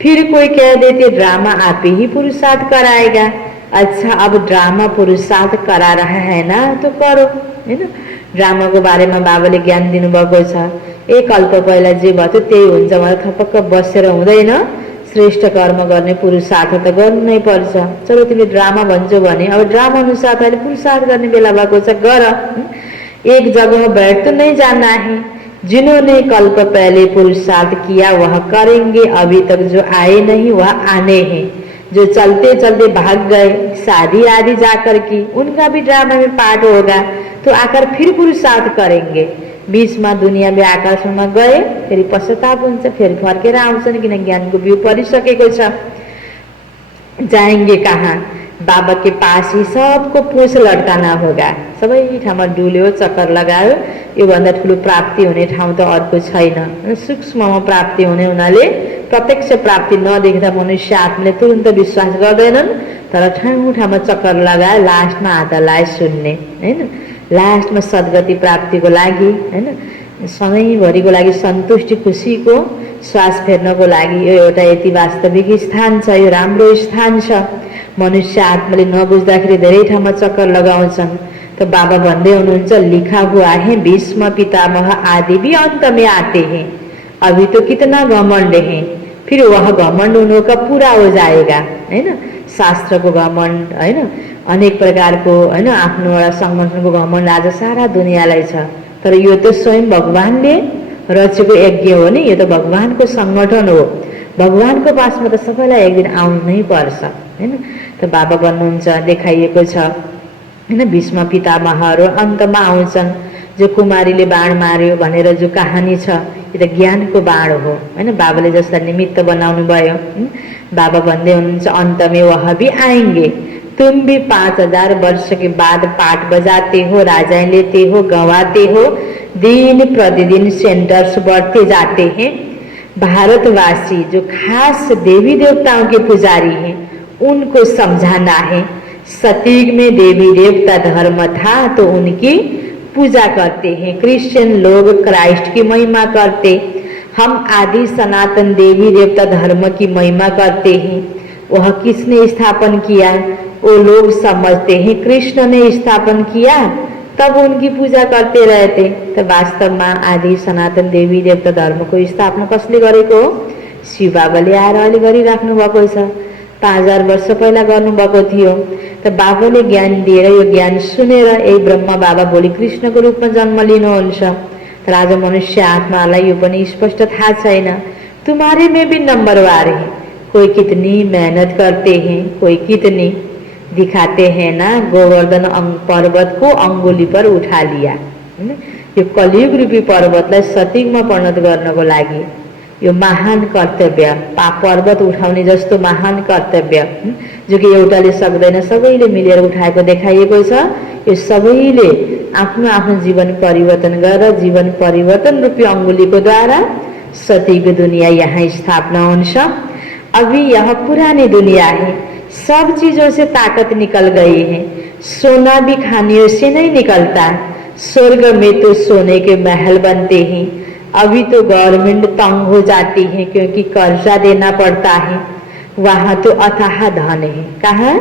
फिर कोई कह देते ड्रामा आप ही पुरुषार्थ कराएगा। अच्छा अब ड्रामा पुरुषार्थ करा रहा है ना, तो करो हैन। ड्रामाको बारेमा बाबाले ज्ञान दिनुभएको छ। एक कल्प पहिला जे भयो त्यही हुन्छ भनेर थपक्क बसेर हुँदैन। श्रेष्ठ कर्म गर्ने पुरुषार्थ त गर्नु नै पर्छ। चलो तिमी ड्रामा भन्छौ भने अब ड्रामा अनुसार अहिले पुरुषार्थ गर्ने बेला भएको छ, गर। एक जगह बैठ तो नहीं जाना है। जिन्होंने कल्प पहले पुरुषार्थ किया वह करेंगे, अभी तक जो आए नहीं वह आने हैं। जो चलते चलते भाग गए शादी आदि जाकर की, उनका भी ड्रामा में पार्ट होगा, तो आकर फिर पुरुषार्थ करेंगे। बीचमा दुनियाँले आकर्षणमा गए फेरि पश्चाताप हुन्छ, फेरि फर्केर आउँछन्, किन ज्ञानको बिउ परिसकेको छ। जाएंगे कहाँ, बाबा के पास ही सबको पूछ लटकाना होगा। सबै ठाउँमा डुल्यो चक्कर लगायो, योभन्दा ठुलो प्राप्ति हुने ठाउँ त अर्को छैन। सूक्ष्ममा प्राप्ति हुने हुनाले प्रत्यक्ष प्राप्ति नदेख्दा मनुष्य आत्माले तुरन्त विश्वास गर्दैनन्। तर ठाउँ ठाउँमा चक्कर लगाए लास्टमा हात लाए सुन्ने हैन। लास्टमा सद्गति प्राप्तिको लागि हैन, सधैँभरिको लागि सन्तुष्टि खुसीको श्वास फेर्नको लागि यो एउटा यति वास्तविक स्थान छ, यो राम्रो स्थान छ। मनुष्य आत्माले नबुझ्दाखेरि धेरै ठाउँमा चक्कर लगाउँछन्। तो बाबा भन्दै हुनुहुन्छ, लिखा हुआ है भीष्म पितामह आदि भी अंत में आते हैं, अभी तो कितना घमंड है, फिर वह घमंड उनका पूरा हो जाएगा। हैन, शास्त्रको घमण्ड, हैन, अनेक प्रकारको, हैन, आफ्नो एउटा संगठनको घमण्ड आज सारा दुनियाँलाई छ। तर यो त स्वयं भगवानले रचेको यज्ञ हो नि, यो त भगवानको संगठन हो। भगवानको पासमा त सबैलाई एक दिन आउनु नै पर्छ। हैन, त बाबा भन्नुहुन्छ, देखाइएको छ, हैन, भीष्म पितामहहरू अन्तमा आउँछन्। जो कुमारीले बाण मार्यो भनेर जो कहानी छ, यो त ज्ञानको बाण हो। हैन, बाबाले जसलाई निमित्त बनाउनु भयो, बाबा भन्दै हुनुहुन्छ, अंत में वह भी आएंगे, तुम भी 5000 वर्ष के बाद पाठ बजाते हो, राजाएं लेते हो, गवाते हो, दिन प्रतिदिन सेंटर्स बढ़ते जाते हैं। भारतवासी जो खास देवी देवताओं के पुजारी हैं, उनको समझाना है, सतयुग में देवी देवता धर्म था तो उनकी पूजा करते हैं। क्रिश्चियन लोग क्राइस्ट की महिमा करते, हम आदि सनातन देवी देवता धर्म की महिमा करते हैं। वह किसने स्थापन किया? वो लोग समझते हैं कृष्ण ने स्थापन किया, तब उनकी पूजा करते रहते। तो वास्तव में आदि सनातन देवी देवता धर्म को स्थापना कसले गरेको हो? शिव बाबाले आएर अहिले गरिराख्नु भएको छ। 5000 वर्ष पहिला गर्नुभएको थियो। त बाबाले ज्ञान दिएर यो ज्ञान सुनेर यही ब्रह्मा बाबा भोलि कृष्णको रूपमा जन्म लिनुहुन्छ। तर आज मनुष्य आत्मालाई यो पनि स्पष्ट थाहा छैन। तुम्हारे में भी नंबरवार है, कोई कितनी मेहनत करते हैं, कोई कितनी दिखाते हैं ना। गोवर्धन पर्वत को अंगुली पर उठा लिया, यो कलियुग रूपी पर्वतलाई सतयुगमा परिणत गर्नको लागि यो महान कर्तव्य, पर्वत उठाउने जस्तो महान कर्तव्य जो कि एउटाले सक्दैन, सबैले मिलेर उठाएको देखाइएको छ। यो सबैले आफ्नो आफ्नो जीवन परिवर्तन गरेर जीवन परिवर्तन रूपी अंगुलीको द्वारा सतयुग दुनिया यहाँ स्थापना हुन्छ। अभी यह पुरानी दुनिया है, सब चीजों से ताकत निकल गई है, सोना भी खानियों से नहीं निकलता। स्वर्ग में तो सोने के महल बनते हैं, अभी तो गवर्नमेंट तंग हो जाती है क्योंकि कर्जा देना पड़ता है। वहां तो अथाह धन है। कहाँ?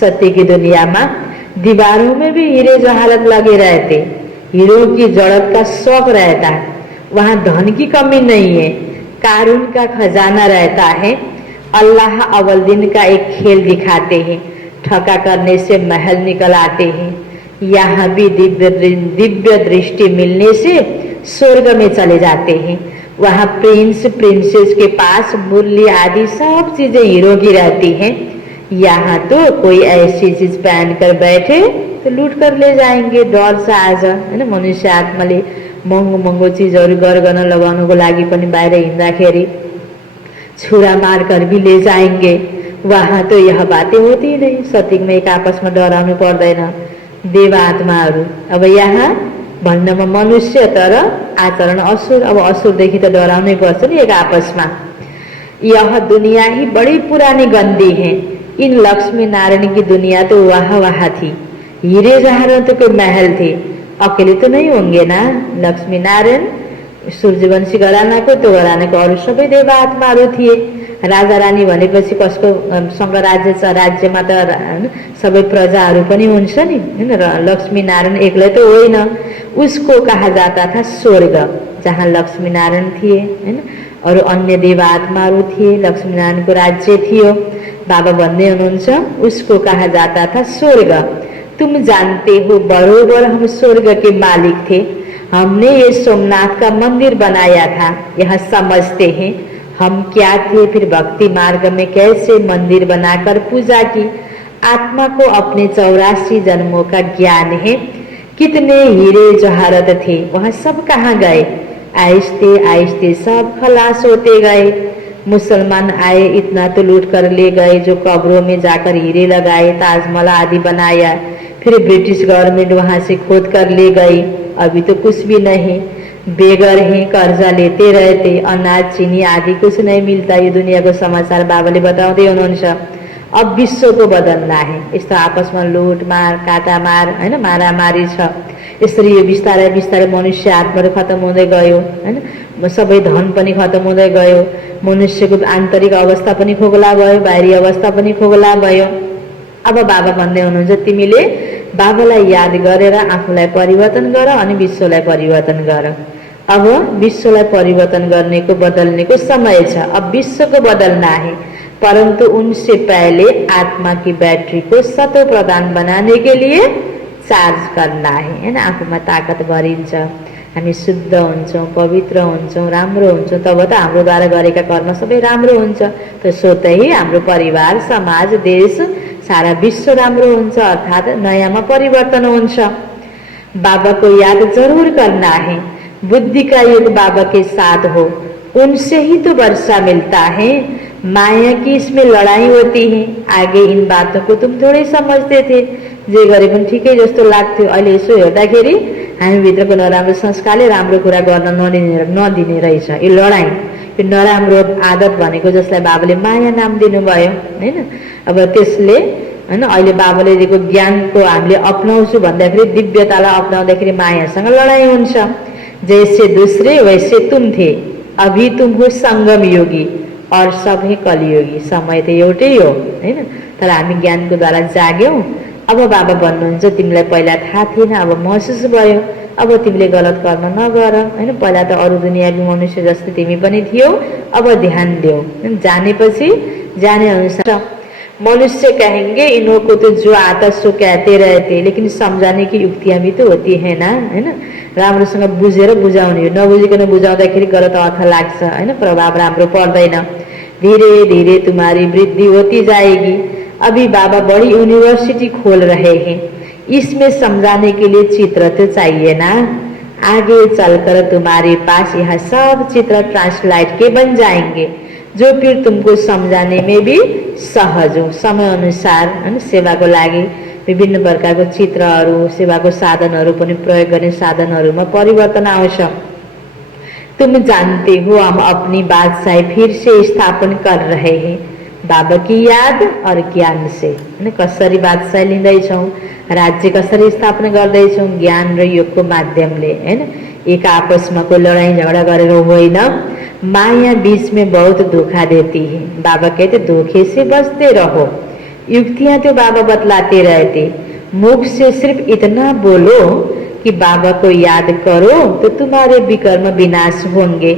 सत्य की दुनिया में दीवारों में भी हीरे जवाहरात लगे रहते, हीरो की जड़त का शौक रहता है। वहां धन की कमी नहीं है, कारून का खजाना रहता है। अल्लाह अव्वल दिन का एक खेल दिखाते हैं, ठगा करने से महल निकल आते हैं। यहाँ भी दिव्य दृष्टि मिलने से स्वर्ग में चले जाते हैं। वहाँ प्रिंस प्रिंसेस के पास मुरली आदि सब चीजें हीरो की रहती हैं। यहाँ तो कोई ऐसी चीज पहन कर बैठे तो लूट कर ले जाएंगे डर से। आज है ना, मनुष्य आत्माले महँगो महँगो चीजहरू गरगहना लगाउनको लागि पनि बाहिर हिँड्दाखेरि छुरा मार कर भी ले जाएंगे। वहाँ तो यह बातें होती नहीं। सतयुग में एक आपस में डराउनु पर्दैन देव आत्माहरू। अब यहाँ भन्नमा मनुष्य तर आचरण असुर। अब असुरदेखि त डराउनै पर्छ नि एक आपसमा। यह दुनिया ही बड़ी पुरानी गंदी है। इन लक्ष्मी नारायण की दुनिया तो वहाँ थी, हीरे जवाहरातों के महल थे। अकेले तो नहीं होंगे ना। लक्ष्मी नारायण सूर्यवंशी घरानाको, त्यो घरानाको अरू सबै देव आत्माहरू थिए। राजा रानी भनेपछि कसको सँग राज्यमा त सबै प्रजाहरू पनि हुन्छ नि, हैन। लक्ष्मी नारायण एक्लै त होइन, उसको कहा जाता था स्वर्ग, जहाँ लक्ष्मी नारायण थिए, हैन। अरू अन्य देव आत्माहरू थिए, लक्ष्मी नारायणको राज्य थियो। बाबा भन्दै हुनुहुन्छ उसको कहा जाता था स्वर्ग। तुम जानते हो बरोबर हम स्वर्ग के मालिक थे। हमने ये सोमनाथ का मंदिर बनाया था। यह समझते हैं हम क्या थे, फिर भक्ति मार्ग में कैसे मंदिर बनाकर पूजा की। आत्मा को अपने 84 जन्मों का ज्ञान है। कितने हीरे जवाहरात थे, वह सब कहाँ गए? आहिस्ते आहिस्ते सब खलास होते गए। मुसलमान आए, इतना तो लूट कर ले गए, जो कब्रों में जाकर हीरे लगाए, ताजमहल आदि बनाया। फिर ब्रिटिश गवर्नमेंट वहां से खोद कर ले गई। अभी तो कुछ भी नहीं, बेगर हैं, कर्जा लेते रहते, अनाज चीनी आदि कुछ नहीं मिलता। ये दुनिया को समाचार बाबाले बताउँदै हुनुहुन्छ। अब विश्व को बदलना है। यस्तो आपसमा लुट मार काटा मार, हैन, मारामारी छ। यसरी यो बिस्तारै बिस्तारै मनुष्य आत्माहरू खत्म हुँदै गयो हैन, सबै धन पनि खत्म हुँदै गयो, मनुष्यको आन्तरिक अवस्था पनि खोगला भयो, बाहिरी अवस्था पनि खोगला भयो। अब बाबा भन्दै हुनुहुन्छ तिमीले बाबालाई याद गरेर आफूलाई परिवर्तन गर अनि विश्वलाई परिवर्तन गर। अब विश्वलाई परिवर्तन करनेको बदलने को समय छ। अब विश्व को बदलना है, परंतु उनसे पहले आत्मा की बैटरी को 100% बनाने के लिए चार्ज करना है ना। आफूमा ताकत भरिन्छ, हामी शुद्ध हुन्छौं, पवित्र हुन्छौं, राम्रो हुन्छौं, तब त हाम्रो द्वारा गरेका कर्म सबै राम्रो हुन्छ। त स्वतः ही हाम्रो परिवार, समाज, देश, सारा विश्व राम्रो हुन्छ, अर्थात नयाँमा परिवर्तन हुन्छ। बाबा को याद जरूर करना है। बुद्धि का युग बाबा के साथ हो, उनसे ही तो वर्षा मिलता है। माया की इसमें लड़ाई होती है। आगे इन बातों को तुम थोड़े समझते थे, जे गरे पनि ठिकै जस्तो लाग्थ्यो। अहिले यसो हेर्दाखेरि हामी भित्रको नराम्रो संस्कारले राम्रो कुरा गर्न नदिने रहेछ। यो लडाई, यो नराम्रो आदत भनेको जसलाई बाबाले माया नाम दिनुभयो हैन। अब त्यसले हैन अहिले बाबाले दिएको ज्ञानको हामीले अपनाउँछु भन्दाखेरि, दिव्यतालाई अपनाउँदाखेरि मायासँग लडाई हुन्छ। जैसे दूसरे वैसे तुम थे, अभी तुम हो संगम योगी और सब है कलियोगी। समय त एउटै हो हैन, तर हामी ज्ञानको द्वारा जाग्यौं। अब बाबा भन्नुहुन्छ तिमीलाई पहिला थाहा थिएन, अब महसुस भयो, अब तिमीले गलत कर्म नगर हैन। पहिला त अरू दुनियाँको मनुष्य जस्तै तिमी पनि थियौ, अब ध्यान देऊ। जानेपछि जाने अनुसार मनुष्य कहेंगे इन्हों को तो जो आता सो कहते रहते, लेकिन समझाने की युक्तियां भी तो होती है ना हैन। राम्रोसँग बुझेर बुझाउने हो, नबुझिकन बुझाउँदाखेरि गलत अर्थ लाग्छ हैन, प्रभाव राम्रो पर्दैन। धीरे धीरे तुम्हारी वृद्धि होती जाएगी। अभी बाबा बड़ी यूनिवर्सिटी खोल रहे हैं, इसमें समझाने के लिए चित्र तो चाहिए ना। आगे चलकर तुम्हारे पास यहाँ सब चित्र ट्रांसलाइट के बन जाएंगे, जो फिर तुमको समझाने में भी सहज हो। समय अनुसार हैन सेवाको लागि विभिन्न प्रकारको चित्रहरू, सेवाको साधनहरू पनि प्रयोग गर्ने साधनहरूमा परिवर्तन आउँछ। तुम जानते हो हम अपनी बादशाही फिर से स्थापन कर रहे हैं, बाबा की याद और ज्ञान से हैन। कसरी बादशाही लिँदैछौँ, राज्य कसरी स्थापना गर्दैछौँ, ज्ञान र योगको माध्यमले हैन। एक आपसमा कोही लडाई झगडा गरेर होइन। माया बीच में बहुत धोखा देती है, बाबा कहते धोखे से बचते रहो। युक्तियां तो बाबा बतलाते रहते, मुख से सिर्फ इतना बोलो कि बाबा को याद करो तो तुम्हारे विकर्म विनाश होंगे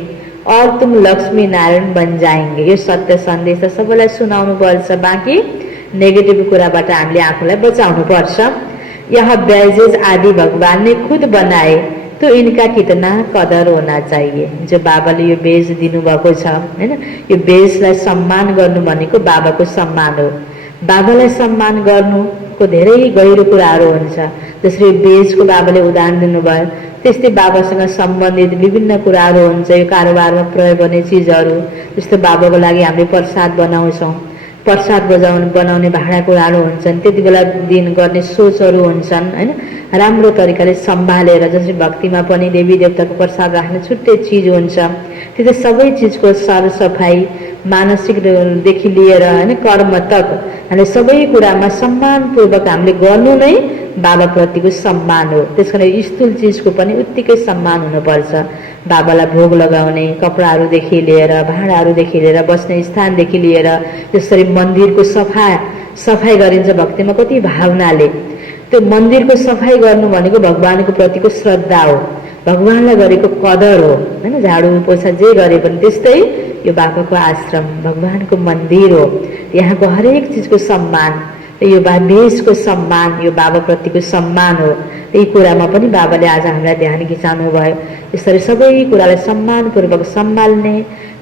और तुम लक्ष्मी नारायण बन जाएंगे। यो सत्य सन्देश सबैलाई सुनाउनु पर्छ, बाँकी नेगेटिभ कुराबाट हामीले आफूलाई बचाउनु पर्छ। यह बैजेज आदि भगवान ने खुद बनाए, तो इनका कितना कदर होना चाहिए। जो बाबाले यो बेज दिनुभएको छ हैन, यो बेजलाई सम्मान गर्नु भनेको बाबाको सम्मान हो। बाबालाई सम्मान गर्नुको धेरै गहिरो कुराहरू हुन्छ। जसरी बेजको बाबाले उदाहरण दिनुभयो, त्यस्तै बाबासँग सम्बन्धित विभिन्न कुराहरू हुन्छ। यो कारोबारमा प्रयोग गर्ने चिजहरू, जस्तो बाबाको लागि हामीले प्रसाद बनाउँछौँ, प्रसाद बनाउने भाँडाकुँडाहरू हुन्छन्, त्यति बेला दिन गर्ने सोचहरू हुन्छन् हैन। राम्रो तरिकाले सम्हालेर, जसरी भक्तिमा पनि देवी देवताको प्रसाद राख्ने छुट्टै चिज हुन्छ, त्यो सबै चिजको सरसफाई मानसिकदेखि लिएर हैन कर्म तक हामीले सबै कुरामा सम्मानपूर्वक हामीले गर्नु नै बाबाप्रतिको सम्मान हो। त्यसकारण स्थूल चिजको पनि उत्तिकै सम्मान हुनुपर्छ। बाबालाई भोग लगाउने कपडाहरूदेखि लिएर, भाँडाहरूदेखि लिएर, बस्ने स्थानदेखि लिएर, जसरी मन्दिरको सफाई गरिन्छ भक्तिमा कति भावनाले, त्यो मन्दिरको सफाई गर्नु भनेको भगवानको प्रतिको श्रद्धा हो, भगवानलाई गरेको कदर हो हैन। झाडु पोछा जे गरे पनि त्यस्तै यो बाबाको आश्रम भगवानको मन्दिर हो। यहाँको हरेक चिजको सम्मान, यो बेजको सम्मान, यो बाबाप्रतिको सम्मान हो। यी कुरामा पनि बाबाले आज हामीलाई ध्यान खिचाउनु भयो। यसरी सबै कुरालाई सम्मानपूर्वक सम्हाल्ने,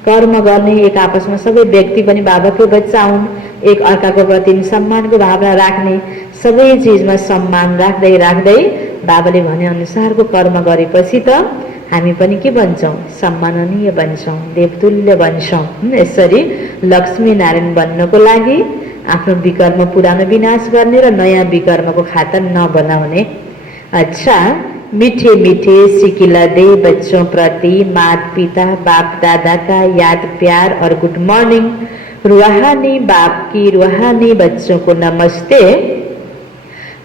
कर्म गर्ने, एक आपसमा सबै व्यक्ति पनि बाबाकै बच्चा हुन्, एक अर्काको प्रति सम्मानको भावना राख्ने, सबै चिजमा सम्मान राख्दै राख्दै बाबाले भने अनुसारको कर्म गरेपछि त हामी पनि के बन्छौँ, सम्माननीय बन्छौँ, देवतुल्य बन्छौँ। यसरी लक्ष्मी नारायण बन्नको लागि आफ्नो विकर्म पुरानो विनाश गर्ने र नयाँ विकर्मको खाता नबनाउने। अच्छा, मीठे मीठे सिकिला दे बच्चों प्रति माता पिता बाप दादा का याद प्यार और गुड मॉर्निंग। रूहानी बाप की रूहानी बच्चों को नमस्ते,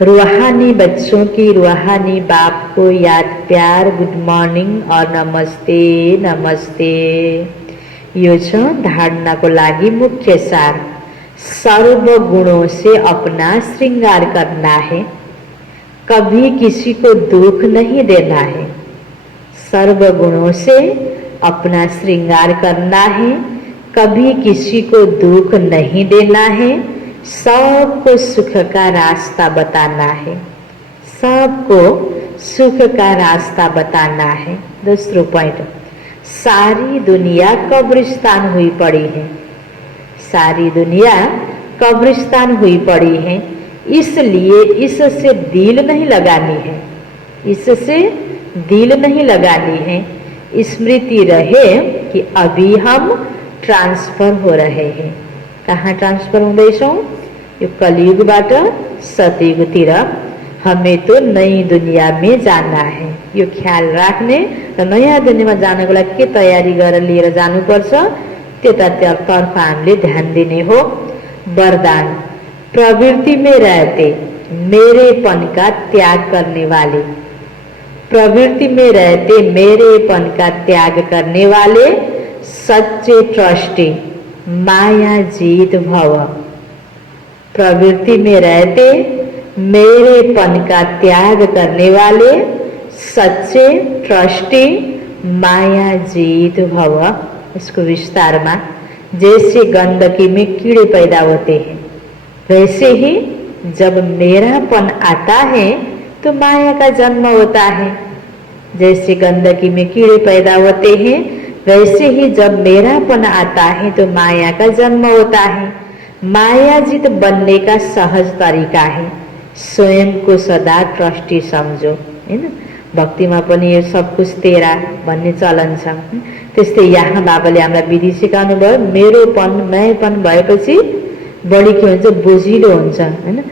रूहानी बच्चों की रूहानी बाप को याद प्यार, गुड मॉर्निंग और नमस्ते नमस्ते। यो छ धारणा को लागि मुख्य सार। सर्व गुणों से अपना श्रृंगार करना है, कभी किसी को दुख नहीं देना है। सर्व गुणों से अपना श्रृंगार करना है, कभी किसी को दुख नहीं देना है। सबको सुख का रास्ता बताना है, सबको सुख का रास्ता बताना है। दूसरा पॉइंट, सारी दुनिया कब्रिस्तान हुई पड़ी है, सारी दुनिया कब्रिस्तान हुई पड़ी है, इसलिए इससे दिल नहीं लगानी है, इससे दिल नहीं लगानी है। स्मृति रहे कि अभी हम ट्रांसफर हो रहे हैं। कहाँ ट्रांसफर हुँदैछौँ? यो कलियुगबाट सतयुगतिर हमें तो नई दुनिया में जाना है। यो ख्याल राख्ने र नयाँ दुनियाँमा जानको लागि के तयारी गरेर लिएर जानुपर्छ त्यतातर्फ हामीले ध्यान दिने हो। वरदान, प्रवृत्ति में रहते मेरेपन का त्याग करने वाले, प्रवृत्ति में रहते मेरेपन का त्याग करने वाले सच्चे ट्रस्टी माया जीत भव। प्रवृत्ति में रहते मेरेपन का त्याग करने वाले सच्चे ट्रस्टी माया जीत भव। इसको विस्तार में, जैसे गंदगी में कीड़े पैदा होते हैं वैसे ही जब मेरापन आता है तो माया का जन्म होता है। जैसे गंदगी में कीड़े पैदा होते हैं वैसे ही जब मेरापन आता है तो माया का जन्म होता है। मायाजित बनने का सहज तरीका है, स्वयं को सदा ट्रस्टी समझो, हैन। भक्तिमा पनि यो सब कुछ तेरा भन्ने चलन छ। त्यस्तै यहाँ बाबाले हामीलाई विधि सिकाउनु भयो। मेरोपन मैपन भएपछि बढी के हुन्छ, बोझिलो हुन्छ, हैन।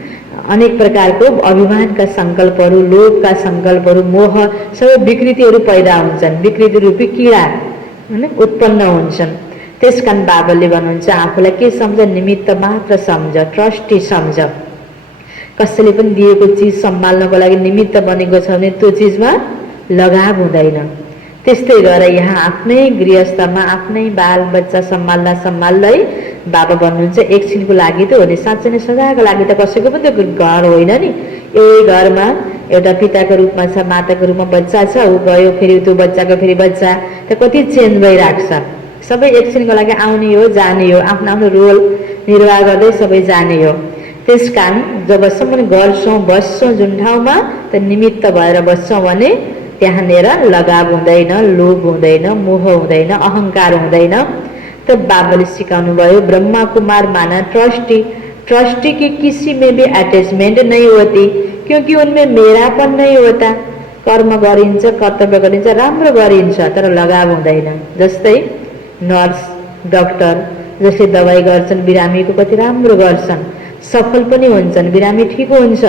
अनेक प्रकारको अभिमानका संकल्पहरू, लोभका संकल्पहरू, मोह सबै विकृतिहरू पैदा हुन्छन्, विकृति रूपी कीडा उत्पन्न हुन्छन्। त्यसकारण बाबाले भन्नुहुन्छ आफूलाई के सम्झ, निमित्त मात्र सम्झ, ट्रस्टी सम्झ। कसैले पनि दिएको चिज सम्हाल्नको लागि निमित्त बनेको छ भने त्यो चिजमा लगाव हुँदैन। त्यस्तै गरेर यहाँ आफ्नै गृहस्थमा आफ्नै बाल बच्चा सम्हाल्दा सम्हाल्दै बाबा भन्नुहुन्छ एकछिनको लागि त हो नि, साँच्चै नै सदाको लागि त कसैको पनि त्यो घर होइन नि। एउटै घरमा एउटा पिताको रूपमा छ, माताको रूपमा बच्चा छ, ऊ गयो फेरि त्यो बच्चाको फेरि बच्चा, त कति चेन्ज भइरहेको छ। सबै एकछिनको लागि आउने हो जाने हो, आफ्नो आफ्नो रोल निर्वाह गर्दै सबै जाने हो। त्यसकारण जबसम्म गर्छौँ बस्छौँ जुन ठाउँमा त निमित्त भएर बस्छौँ भने त्यहाँनिर लगाव हुँदैन, लोभ हुँदैन, मोह हुँदैन, अहंकार हुँदैन। तो बाबाले सिकाउनु भयो ब्रह्मा कुमार माना ट्रस्टी, ट्रस्टी की किसी में भी अटैचमेंट नहीं होती क्योंकि उनमें मेरापन नहीं होता। कर्म गरिन्छ, कर्तव्य गरिन्छ, राम्रो गरिन्छ, तर लगाव हुँदैन। जस्तै नर्स डाक्टर जसले दबाई गर्छन्, बिरामीको कति राम्रो गर्छन्, सफल पनि हुन्छन्, बिरामी ठीक हुन्छ,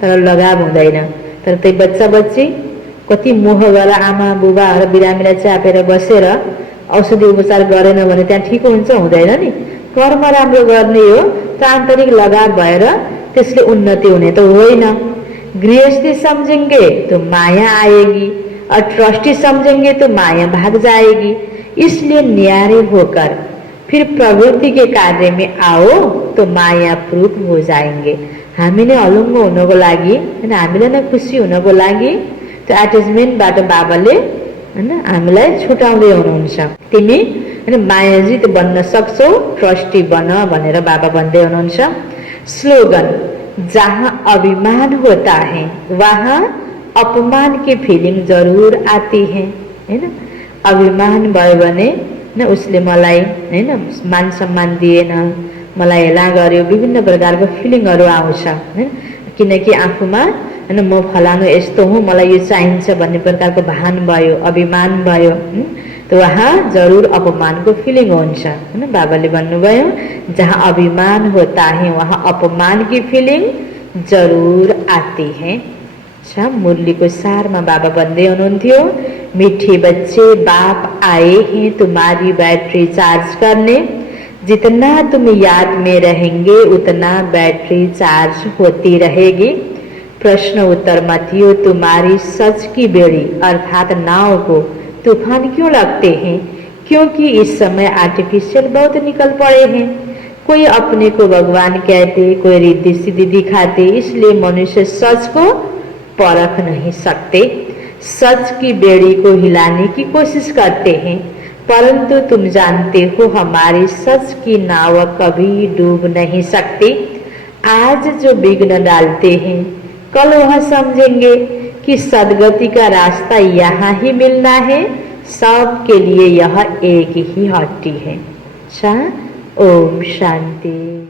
तर लगाव हुँदैन। तर त्यही बच्चा बच्ची कति मोह गरेर आमा बुबाहरू बिरामीलाई च्यापेर बसेर औषधि उपचार गरेन भने त्यहाँ ठीक हुन्छ, हुँदैन नि। कर्म राम्रो गर्ने हो त आन्तरिक लगाव भएर त्यसले उन्नति हुने त होइन। गृहस्थी समझेंगे तो माया आएगी और ट्रस्टी समझेंगे तो माया भाग जाएगी। इसलिए न्यारे होकर फिर प्रवृत्ति के कार्य में आओ तो माया प्रूफ हो जाएंगे। हामीले अलुङ्गो हुनको लागि हैन, हामीले नै खुसी हुनको लागि त्यो एट्याचमेन्टबाट बाबाले हैन हामीलाई छुटाउँदै हुनुहुन्छ। तिमी हैन मायाजित बन्न सक्छौ, ट्रस्टी बन भनेर बाबा भन्दै हुनुहुन्छ। स्लोगन, जहाँ अभिमान होता है वहाँ अपमान की फीलिंग जरूर आती है। हैन अभिमान भयो भने न उसले मलाई हैन मान सम्मान दिएन, मलाई हेला गर्यो, विभिन्न प्रकारको फिलिङहरू आउँछ हैन। किनकि आफूमा हैन म फलानु यस्तो हुँ, मलाई यो चाहिन्छ भन्ने प्रकारको भान भयो, अभिमान भयो, तो वहाँ जरूर अपमान को फीलिंग हुन्छ हैन। बाबाले भन्नुभयो जहाँ अभिमान होता है वहाँ अपमान की फीलिंग जरूर आती है। अच्छा, मुरली को सार में बाबा बंदे हुनुहुन्थ्यो, मीठे बच्चे बाप आए हैं तुम्हारी बैटरी चार्ज करने, जितना तुम याद में रहेंगे उतना बैटरी चार्ज होती रहेगी। प्रश्न उत्तर मतियो तुम्हारी सच की बेड़ी अर्थात नाव को तूफान क्यों लगते हैं? क्योंकि इस समय आर्टिफिशियल बहुत निकल पड़े हैं। कोई अपने को भगवान कहते, कोई रिद्धि सिद्धि दिखाते, इसलिए मनुष्य सच को परख नहीं सकते। सच की बेड़ी को हिलाने की कोशिश करते हैं, परंतु तुम जानते हो हमारी सच की नाव कभी डूब नहीं सकती। आज जो विघ्न डालते हैं, कल वह समझेंगे कि सदगति का रास्ता यहाँ ही मिलना है। सबके लिए यह एक ही हट्टी है। अच्छा, ओम शांति।